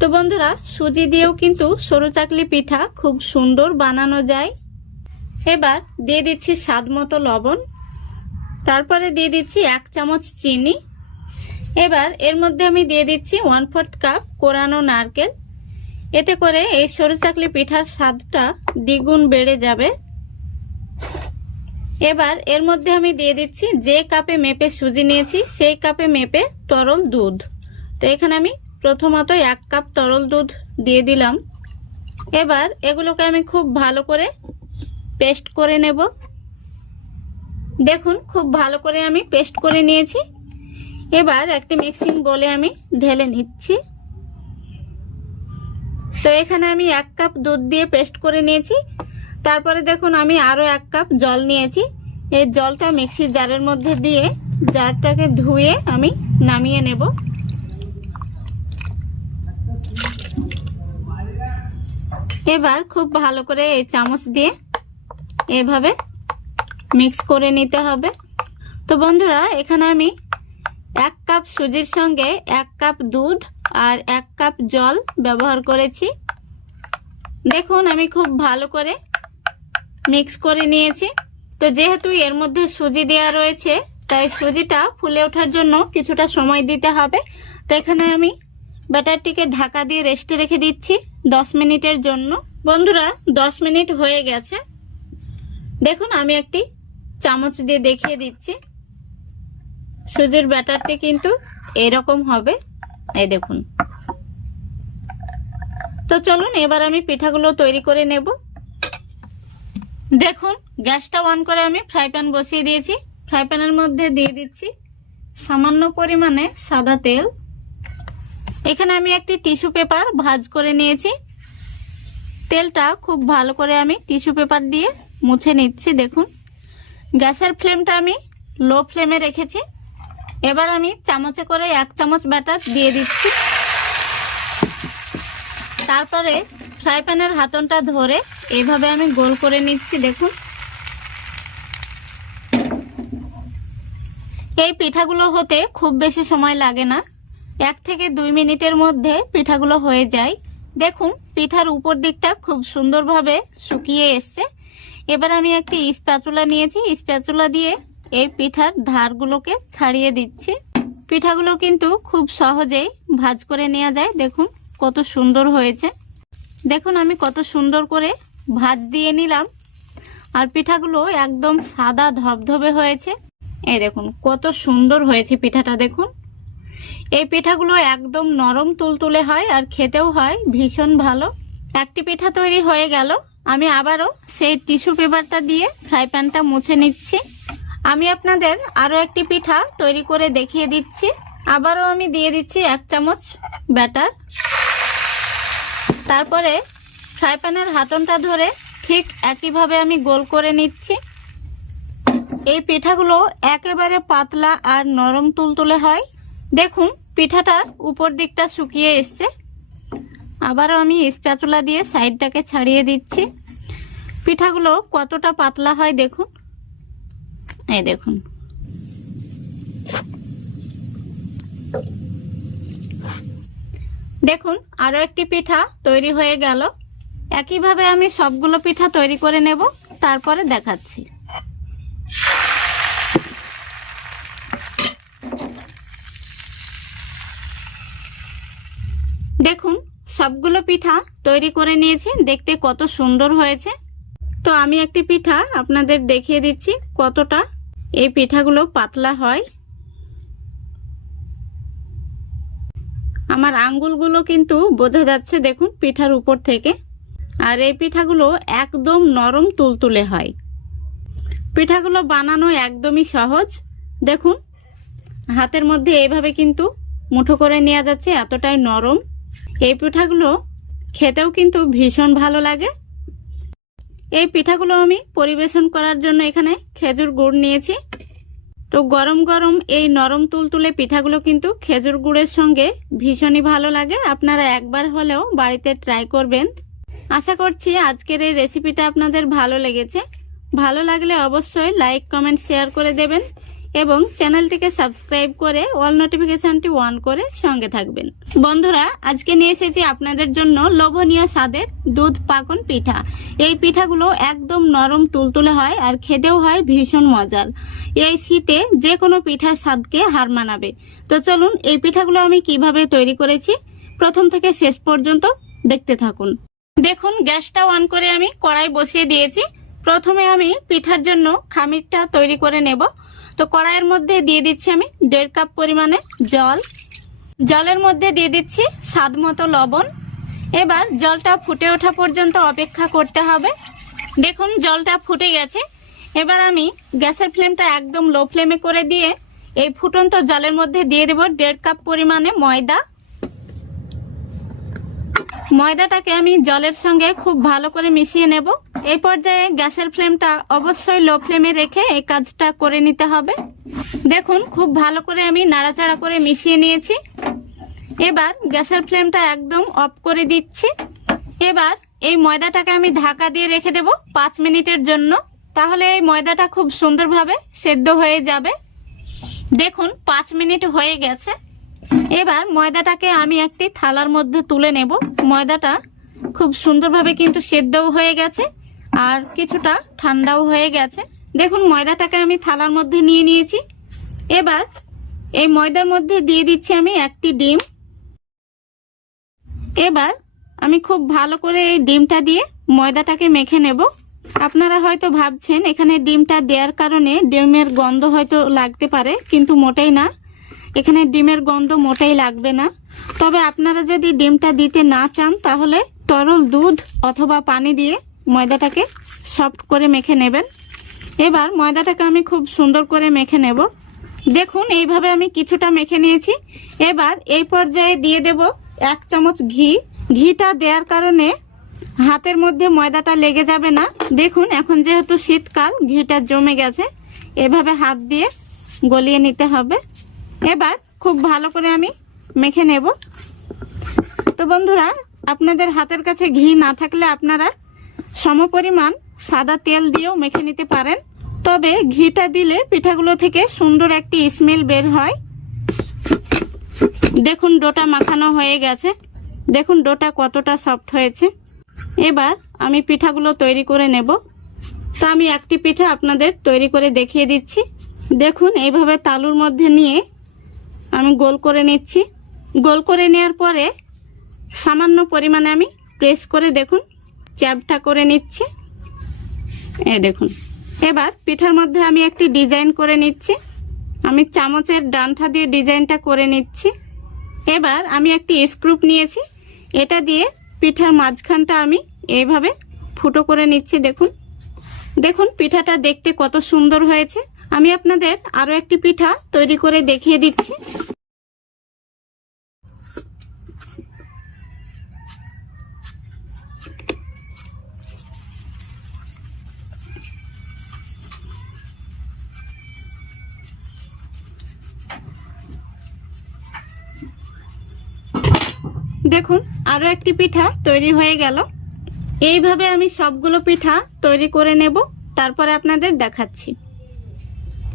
তো বন্ধুরা, সুজি দিয়েও কিন্তু সরু চাকলি পিঠা খুব সুন্দর বানানো যায়। এবার দিয়ে দিচ্ছি স্বাদ মতো লবণ, তারপরে দিয়ে দিচ্ছি 1 চামচ চিনি। এবার এর মধ্যে আমি দিয়ে দিচ্ছি 1/4 কাপ কোরানো নারকেল। এতে করে এই সরু চাকলি পিঠার স্বাদটা দ্বিগুণ বেড়ে যাবে। এবার এর মধ্যে আমি দিয়ে দিচ্ছি যে কাপে মেপে সুজি নিয়েছি সেই কাপে মেপে তরল দুধ। তো এখানে আমি প্রথমত 1 কাপ তরল দুধ দিয়ে দিলাম। এবার এগুলোকে আমি খুব ভালো করে পেস্ট করে নেব। দেখুন খুব ভালো করে আমি পেস্ট করে নিয়েছি। এবার একটি মিক্সিং বোলে আমি ঢেলে নিচ্ছি। তো এখানে আমি 1 কাপ দুধ দিয়ে পেস্ট করে নিয়েছি। তারপরে দেখুন আমি আরো 1 কাপ জল নিয়েছি। এই জলটা মিক্সির জারের মধ্যে দিয়ে জারটাকে ধুয়ে আমি নামিয়ে নেব। এবার খুব ভালো করে এই চামচ দিয়ে এভাবে মিক্স করে নিতে হবে। তো বন্ধুরা, এখানে আমি 1 কাপ সুজির সঙ্গে 1 কাপ দুধ আর 1 কাপ জল ব্যবহার করেছি। দেখুন আমি খুব ভালো করে মিক্স করে নিয়েছি। তো যেহেতু এর মধ্যে সুজি দেওয়া রয়েছে, তাই সুজিটা ফুলে ওঠার জন্য কিছুটা সময় দিতে হবে। তো এখানে আমি ব্যাটারটিকে ঢাকা দিয়ে রেস্টে রেখে দিচ্ছি 10 মিনিটের জন্য। বন্ধুরা, 10 মিনিট হয়ে গেছে। দেখুন আমি একটি চামচ দিয়ে দেখিয়ে দিচ্ছি। সুজির ব্যাটারটি কিন্তু এরকম হবে, এই দেখুন। তো চলুন এবার আমি পিঠাগুলো তৈরি করে নেব। দেখুন গ্যাসটা অন করে আমি ফ্রাই প্যান বসিয়ে দিয়েছি। ফ্রাই প্যানের মধ্যে দিয়ে দিচ্ছি সামান্য পরিমাণে সাদা তেল। এখানে আমি একটি টিস্যু পেপার ভাঁজ করে নিয়েছি। তেলটা খুব ভালো করে আমি টিস্যু পেপার দিয়ে মুছে নিচ্ছি। দেখুন গ্যাসের ফ্লেমটা আমি লো ফ্লেমে রেখেছি। এবার আমি চামচে করে 1 চামচ ব্যাটার দিয়ে দিচ্ছি। তারপরে ফ্রাই প্যানের হাতনটা ধরে এইভাবে আমি গোল করে নিচ্ছি। দেখুন এই পিঠাগুলো হতে খুব বেশি সময় লাগে না, 1 থেকে 2 মিনিটের মধ্যে পিঠাগুলো হয়ে যায়। দেখুন পিঠার উপর দিকটা খুব সুন্দরভাবে শুকিয়ে এসছে। এবার আমি একটি স্প্যাচুলা নিয়েছি, স্প্যাচুলা দিয়ে এই পিঠার ধারগুলোকে ছাড়িয়ে দিচ্ছি। পিঠাগুলো কিন্তু খুব সহজেই ভাজ করে নেওয়া যায়। দেখুন কত সুন্দর হয়েছে। দেখুন আমি কত সুন্দর করে ভাজ দিয়ে নিলাম, আর পিঠাগুলো একদম সাদা ধবধবে হয়েছে। এই দেখুন কত সুন্দর হয়েছে পিঠাটা। দেখুন এই পিঠাগুলো একদম নরম তুলতুলে হয় আর খেতেও হয় ভীষণ ভালো। একটি পিঠা তৈরি হয়ে গেল। আমি আবারও সেই টিস্যু পেপারটা দিয়ে ফ্রাই প্যানটা মুছে নিচ্ছি। আমি আপনাদের আরও একটি পিঠা তৈরি করে দেখিয়ে দিচ্ছি। আবারও আমি দিয়ে দিচ্ছি 1 চামচ ব্যাটার। তারপরে ফ্রাই প্যানের হাতনটা ধরে ঠিক একইভাবে আমি গোল করে নিচ্ছি। এই পিঠাগুলো একেবারে পাতলা আর নরম তুলতুলে হয়। দেখুন পিঠাটার উপর দিকটা শুকিয়ে এসছে। আবারও আমি স্প্যাচুলা দিয়ে সাইডটাকে ছাড়িয়ে দিচ্ছি। পিঠাগুলো কতটা পাতলা হয় দেখুন। এই দেখুন দেখুন আরো একটি পিঠা তৈরি হয়ে গেল। একইভাবে আমি সবগুলো পিঠা তৈরি করে নেব, তারপরে দেখাচ্ছি। দেখুন সবগুলো পিঠা তৈরি করে নিয়েছি, দেখতে কত সুন্দর হয়েছে। তো আমি একটি পিঠা আপনাদের দেখিয়ে দিচ্ছি কতটা এই পিঠাগুলো পাতলা হয়। আমার আঙ্গুলগুলো কিন্তু বোঝা যাচ্ছে দেখুন পিঠার উপর থেকে। আর এই পিঠাগুলো একদম নরম তুলতুলে হয়। পিঠাগুলো বানানো একদমই সহজ। দেখুন হাতের মধ্যে এইভাবে কিন্তু মুঠো করে নেওয়া যাচ্ছে, এতটাই নরম। এই পিঠাগুলো খেতেও কিন্তু ভীষণ ভালো লাগে। এই পিঠাগুলো আমি পরিবেশন করার জন্য এখানে খেজুর গুড় নিয়েছি। তো গরম গরম এই নরম তুলতুলে পিঠাগুলো কিন্তু খেজুর গুড়ের সঙ্গে ভীষণই ভালো লাগে। আপনারা একবার হলেও বাড়িতে ট্রাই করবেন। আশা করছি আজকের এই রেসিপিটা আপনাদের ভালো লেগেছে। ভালো লাগলে অবশ্যই লাইক কমেন্ট শেয়ার করে দেবেন এবং চ্যানেলটিকে সাবস্ক্রাইব করে অল নোটিফিকেশনটি অন করে সঙ্গে থাকবেন। বন্ধুরা আজকে নিয়ে এসেছি আপনাদের জন্য লোভনীয় স্বাদের দুধ পাকন পিঠা। এই পিঠাগুলো একদম নরম তুলতুলে হয় আর খেতেও হয় ভীষণ মজার। এই শীতে যে কোনো পিঠার স্বাদকে হার মানাবে। তো চলুন এই পিঠাগুলো আমি কিভাবে তৈরি করেছি প্রথম থেকে শেষ পর্যন্ত দেখতে থাকুন। দেখুন গ্যাসটা অন করে আমি কড়াই বসিয়ে দিয়েছি। প্রথমে আমি পিঠার জন্য খামিরটা তৈরি করে নেব। তো কড়াইয়ের মধ্যে দিয়ে দিচ্ছি আমি 1.5 কাপ পরিমাণে জল। জলের মধ্যে দিয়ে দিচ্ছি স্বাদ মতো লবণ। এবার জলটা ফুটে ওঠা পর্যন্ত অপেক্ষা করতে হবে। দেখুন জলটা ফুটে গেছে। এবার আমি গ্যাসের ফ্লেমটা একদম লো ফ্লেমে করে দিয়ে এই ফুটন্ত জলের মধ্যে দিয়ে দেব 1.5 কাপ পরিমাণে ময়দা। ময়দাটাকে আমি জলের সঙ্গে খুব ভালো করে মিশিয়ে নেব। এই পর্যায়ে গ্যাসের ফ্লেমটা অবশ্যই লো ফ্লেমে রেখে এই কাজটা করে নিতে হবে। দেখুন খুব ভালো করে আমি নাড়াচাড়া করে মিশিয়ে নিয়েছি। এবার গ্যাসের ফ্লেমটা একদম অফ করে দিচ্ছি। এবার এই ময়দাটাকে আমি ঢাকা দিয়ে রেখে দেব 5 মিনিটের জন্য। তাহলে এই ময়দাটা খুব সুন্দরভাবে সেদ্ধ হয়ে যাবে। দেখুন 5 মিনিট হয়ে গেছে। এবার ময়দাটাকে আমি একটি থালার মধ্যে তুলে নেব। ময়দাটা খুব সুন্দরভাবে কিন্তু সেদ্ধও হয়ে গেছে আর কিছুটা ঠান্ডাও হয়ে গেছে। দেখুন ময়দাটাকে আমি থালার মধ্যে নিয়ে নিয়েছি। এবার এই ময়দার মধ্যে দিয়ে দিচ্ছি আমি একটি ডিম। এবার আমি খুব ভালো করে এই ডিমটা দিয়ে ময়দাটাকে মেখে নেব। আপনারা হয়তো ভাবছেন এখানে ডিমটা দেওয়ার কারণে ডিমের গন্ধ হয়তো লাগতে পারে, কিন্তু মোটেই না। এখানে ডিমের গন্ধ মোটেই লাগবে না। তবে আপনারা যদি ডিমটা দিতে না চান তাহলে তরল দুধ অথবা পানি দিয়ে ময়দাটাকে সফট করে মেখে নেবেন। এবার ময়দাটাকে আমি খুব সুন্দর করে মেখে নেব। দেখুন এইভাবে আমি কিছুটা মেখে নিয়েছি। এবার এই পর্যায়ে দিয়ে দেব 1 চামচ ঘি। ঘিটা দেওয়ার কারণে হাতের মধ্যে ময়দাটা লেগে যাবে না। দেখুন এখন যেহেতু শীতকাল ঘিটা জমে গেছে, এভাবে হাত দিয়ে গলিয়ে নিতে হবে। এবার খুব ভালো করে আমি মেখে নেব। তো বন্ধুরা আপনাদের হাতের কাছে ঘি না থাকলে আপনারা সমপরিমাণ সাদা তেল দিয়েও মেখে নিতে পারেন। তবে ঘিটা দিলে পিঠাগুলো থেকে সুন্দর একটি স্মেল বের হয়। দেখুন ডোটা মাখানো হয়ে গেছে। দেখুন ডোটা কতটা সফট হয়েছে। এবার আমি পিঠাগুলো তৈরি করে নেব। তো আমি একটি পিঠা আপনাদের তৈরি করে দেখিয়ে দিচ্ছি। দেখুন এইভাবে তালুর মধ্যে নিয়ে আমি গোল করে নিচ্ছি। গোল করে নেওয়ার পরে সামান্য পরিমাণে আমি প্রেস করে দেখুন চ্যাপটা করে নিচ্ছি। দেখুন, এবার পিঠার মধ্যে আমি একটি ডিজাইন করে নিচ্ছি। আমি চামচের ডান্ঠা দিয়ে ডিজাইনটা করে নিচ্ছি। এবার আমি একটি স্ক্রুপ নিয়েছি, এটা দিয়ে পিঠার মাঝখানটা আমি এইভাবে ফুটো করে নিচ্ছি। দেখুন দেখুন পিঠাটা দেখতে কত সুন্দর হয়েছে। আমি আপনাদের আরও একটি পিঠা তৈরি করে দেখিয়ে দিচ্ছি। দেখুন আরও একটি পিঠা তৈরি হয়ে গেল। এইভাবে আমি সবগুলো পিঠা তৈরি করে নেব, তারপরে আপনাদের দেখাচ্ছি।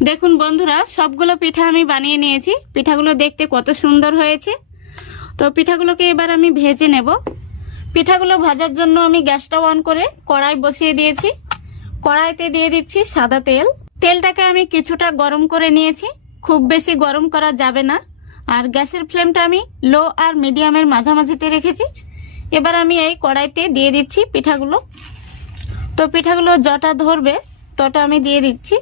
দেখুন বন্ধুরা, সবগুলো পিঠা আমি বানিয়ে নিয়েছি। পিঠাগুলো দেখতে কত সুন্দর হয়েছে। তো পিঠাগুলোকে এবার আমি ভেজে নেব। পিঠাগুলো ভাজার জন্য আমি গ্যাসটা অন করে কড়াই বসিয়ে দিয়েছি। কড়াইতে দিয়ে দিচ্ছি সাদা তেল। তেলটাকে আমি কিছুটা গরম করে নিয়েছি, খুব বেশি গরম করা যাবে না। আর গ্যাসের ফ্লেমটা আমি লো আর মিডিয়ামের মাঝামাঝিতে রেখেছি। এবার আমি এই কড়াইতে দিয়ে দিচ্ছি পিঠাগুলো। তো পিঠাগুলো যটা ধরবে তটা আমি দিয়ে দিচ্ছি।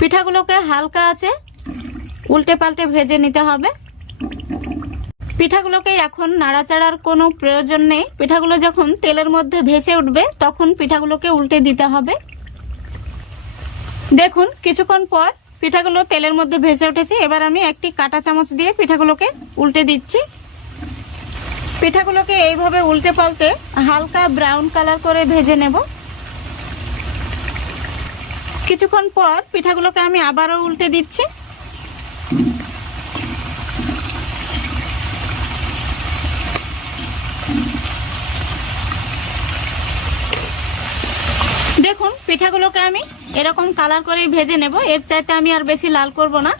পিঠাগুলোকে হালকা আছে উল্টে পাল্টে ভেজে নিতে হবে। পিঠাগুলোকে এখন নাড়াচাড়ার কোনো প্রয়োজন নেই। পিঠাগুলো যখন তেলের মধ্যে ভেসে উঠবে তখন পিঠাগুলোকে উল্টে দিতে হবে। দেখুন কিছুক্ষণ পর পিঠাগুলো তেলের মধ্যে ভেসে উঠেছে। এবার আমি একটি কাঁটা চামচ দিয়ে পিঠাগুলোকে উল্টে দিচ্ছি। পিঠাগুলোকে এইভাবে উল্টে পাল্টে হালকা ব্রাউন কালার করে ভেজে নেব। কিছুক্ষণ পর পিঠাগুলোকে আমি আবারও উল্টে দিচ্ছি। দেখুন পিঠাগুলোকে আমি এরকম কালার করে ভেজে নেব, এর চাইতে আমি আর বেশি লাল করব না।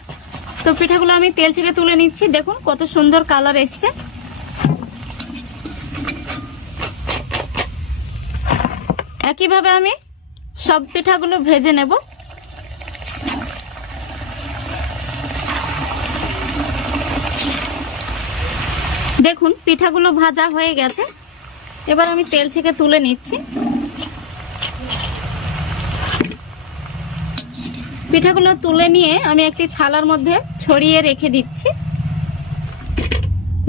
তো পিঠাগুলো আমি তেল থেকে তুলে নিচ্ছি। দেখুন কত সুন্দর কালার এসছে। একইভাবে আমি সব পিঠাগুলো ভেজে নেব। দেখুন পিঠাগুলো ভাজা হয়ে গেছে। এবার আমি তেল থেকে তুলে নিচ্ছি। পিঠাগুলো তুলে নিয়ে আমি একটি থালার মধ্যে ছড়িয়ে রেখে দিচ্ছি।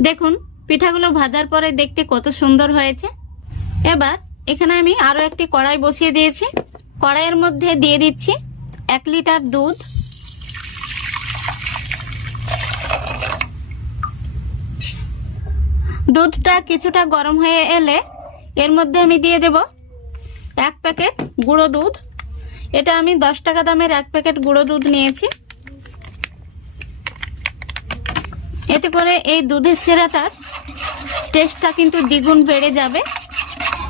দেখুন পিঠাগুলো ভাজার পরে দেখতে কত সুন্দর হয়েছে। এবার এখানে আমি আরো একটি কড়াই বসিয়ে দিয়েছি। কড়াইয়ের মধ্যে দিয়ে দিচ্ছি 1 লিটার দুধ। দুধটা কিছুটা গরম হয়ে এলে এর মধ্যে আমি দিয়ে দেব 1 প্যাকেট গুঁড়ো দুধ। এটা আমি 10 টাকা দামের 1 প্যাকেট গুঁড়ো দুধ নিয়েছি। এতে করে এই দুধের সেরাটার টেস্টটা কিন্তু দ্বিগুণ বেড়ে যাবে।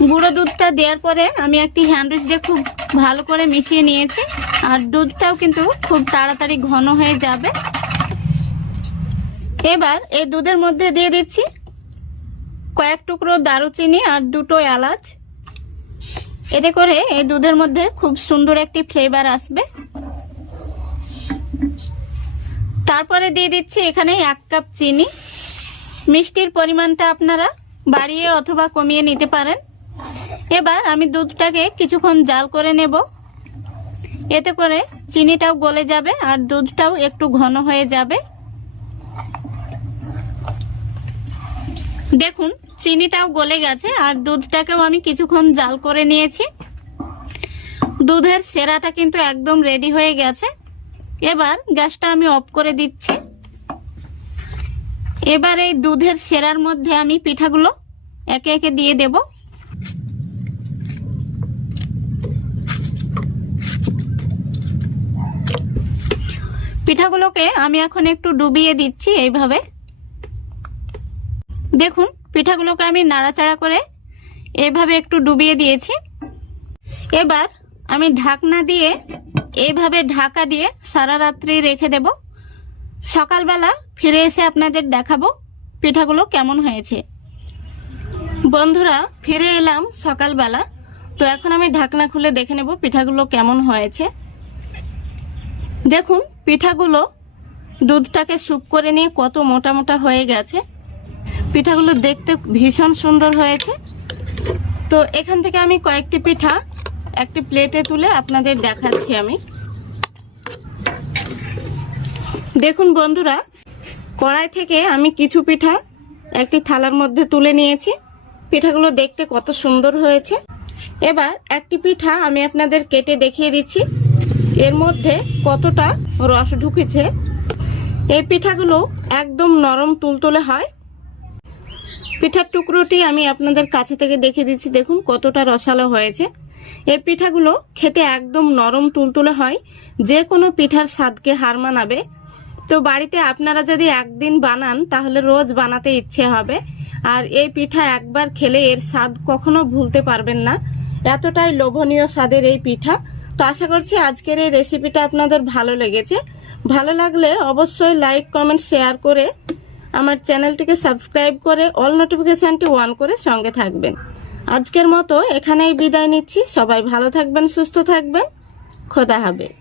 গুঁড়ো দুধটা দেওয়ার পরে আমি একটি হ্যান্ড উইচ দিয়ে খুব ভালো করে মিশিয়ে নিয়েছি। আর দুধটাও কিন্তু খুব তাড়াতাড়ি ঘন হয়ে যাবে। এবার এই দুধের মধ্যে দিয়ে দিচ্ছি কয়েক টুকরো দারুচিনি আর 2টো এলাচ। এতে করে এই দুধের মধ্যে খুব সুন্দর একটি ফ্লেভার আসবে। তারপরে দিয়ে দিচ্ছি এখানে 1 কাপ চিনি। মিষ্টির পরিমাণটা আপনারা বাড়িয়ে অথবা কমিয়ে নিতে পারেন। এবার আমি দুধটাকে কিছুক্ষণ জাল করে নেব। এতে করে চিনিটাও গলে যাবে আর দুধটাও একটু ঘন হয়ে যাবে। দেখুন চিনিটাও গলে গেছে আর দুধটাকেও আমি কিছুক্ষণ জাল করে নিয়েছি। দুধের সেরাটা কিন্তু একদম রেডি হয়ে গেছে। এবার গ্যাসটা আমি অফ করে দিচ্ছি। এবার এই দুধের সেরার মধ্যে আমি পিঠাগুলো একে একে দিয়ে দেব। পিঠাগুলোকে আমি এখন একটু ডুবিয়ে দিচ্ছি এইভাবে। দেখুন পিঠাগুলোকে আমি নাড়াচাড়া করে এইভাবে একটু ডুবিয়ে দিয়েছি। এবার আমি ঢাকনা দিয়ে এইভাবে ঢাকা দিয়ে সারা রাত্রি রেখে দেব। সকালবেলা ফিরে এসে আপনাদের দেখাবো পিঠাগুলো কেমন হয়েছে। বন্ধুরা ফিরে এলাম সকালবেলা। তো এখন আমি ঢাকনা খুলে দেখে নেব পিঠাগুলো কেমন হয়েছে। দেখুন পিঠাগুলো দুধটাকে স্যুপ করে নিয়ে কত মোটা মোটা হয়ে গেছে। পিঠাগুলো দেখতে ভীষণ সুন্দর হয়েছে। তো এখান থেকে আমি কয়েকটি পিঠা একটি প্লেটে তুলে আপনাদের দেখাচ্ছি। আমি দেখুন বন্ধুরা, কড়াই থেকে আমি কিছু পিঠা একটি থালার মধ্যে তুলে নিয়েছি। পিঠাগুলো দেখতে কত সুন্দর হয়েছে। এবার একটি পিঠা আমি আপনাদের কেটে দেখিয়ে দিচ্ছি এর মধ্যে কতটা রস ঢুকেছে। এই পিঠাগুলো একদম নরম তুলতুলে হয়। পিঠার টুকরোটি আমি আপনাদের কাছে থেকে দেখিয়ে দিচ্ছি, দেখুন কতটা রসালো হয়েছে। এই পিঠাগুলো খেতে একদম নরম তুলতুলে হয়, যে কোনো পিঠার স্বাদকে হার মানাবে। তো বাড়িতে আপনারা যদি একদিন বানান তাহলে রোজ বানাতে ইচ্ছে হবে। আর এই পিঠা একবার খেলে এর স্বাদ কখনো ভুলতে পারবেন না, এতটাই লোভনীয় স্বাদের এই পিঠা। তো আশা করছি আজকের এই রেসিপিটা আপনাদের ভালো লেগেছে। ভালো লাগলে অবশ্যই লাইক, কমেন্ট, শেয়ার করে আমার চ্যানেলটিকে সাবস্ক্রাইব করে অল নোটিফিকেশনটি অন করে সঙ্গে থাকবেন। আজকের মতো এখানেই বিদায় নিচ্ছি। সবাই ভালো থাকবেন, সুস্থ থাকবেন। খোদা হাফেজ।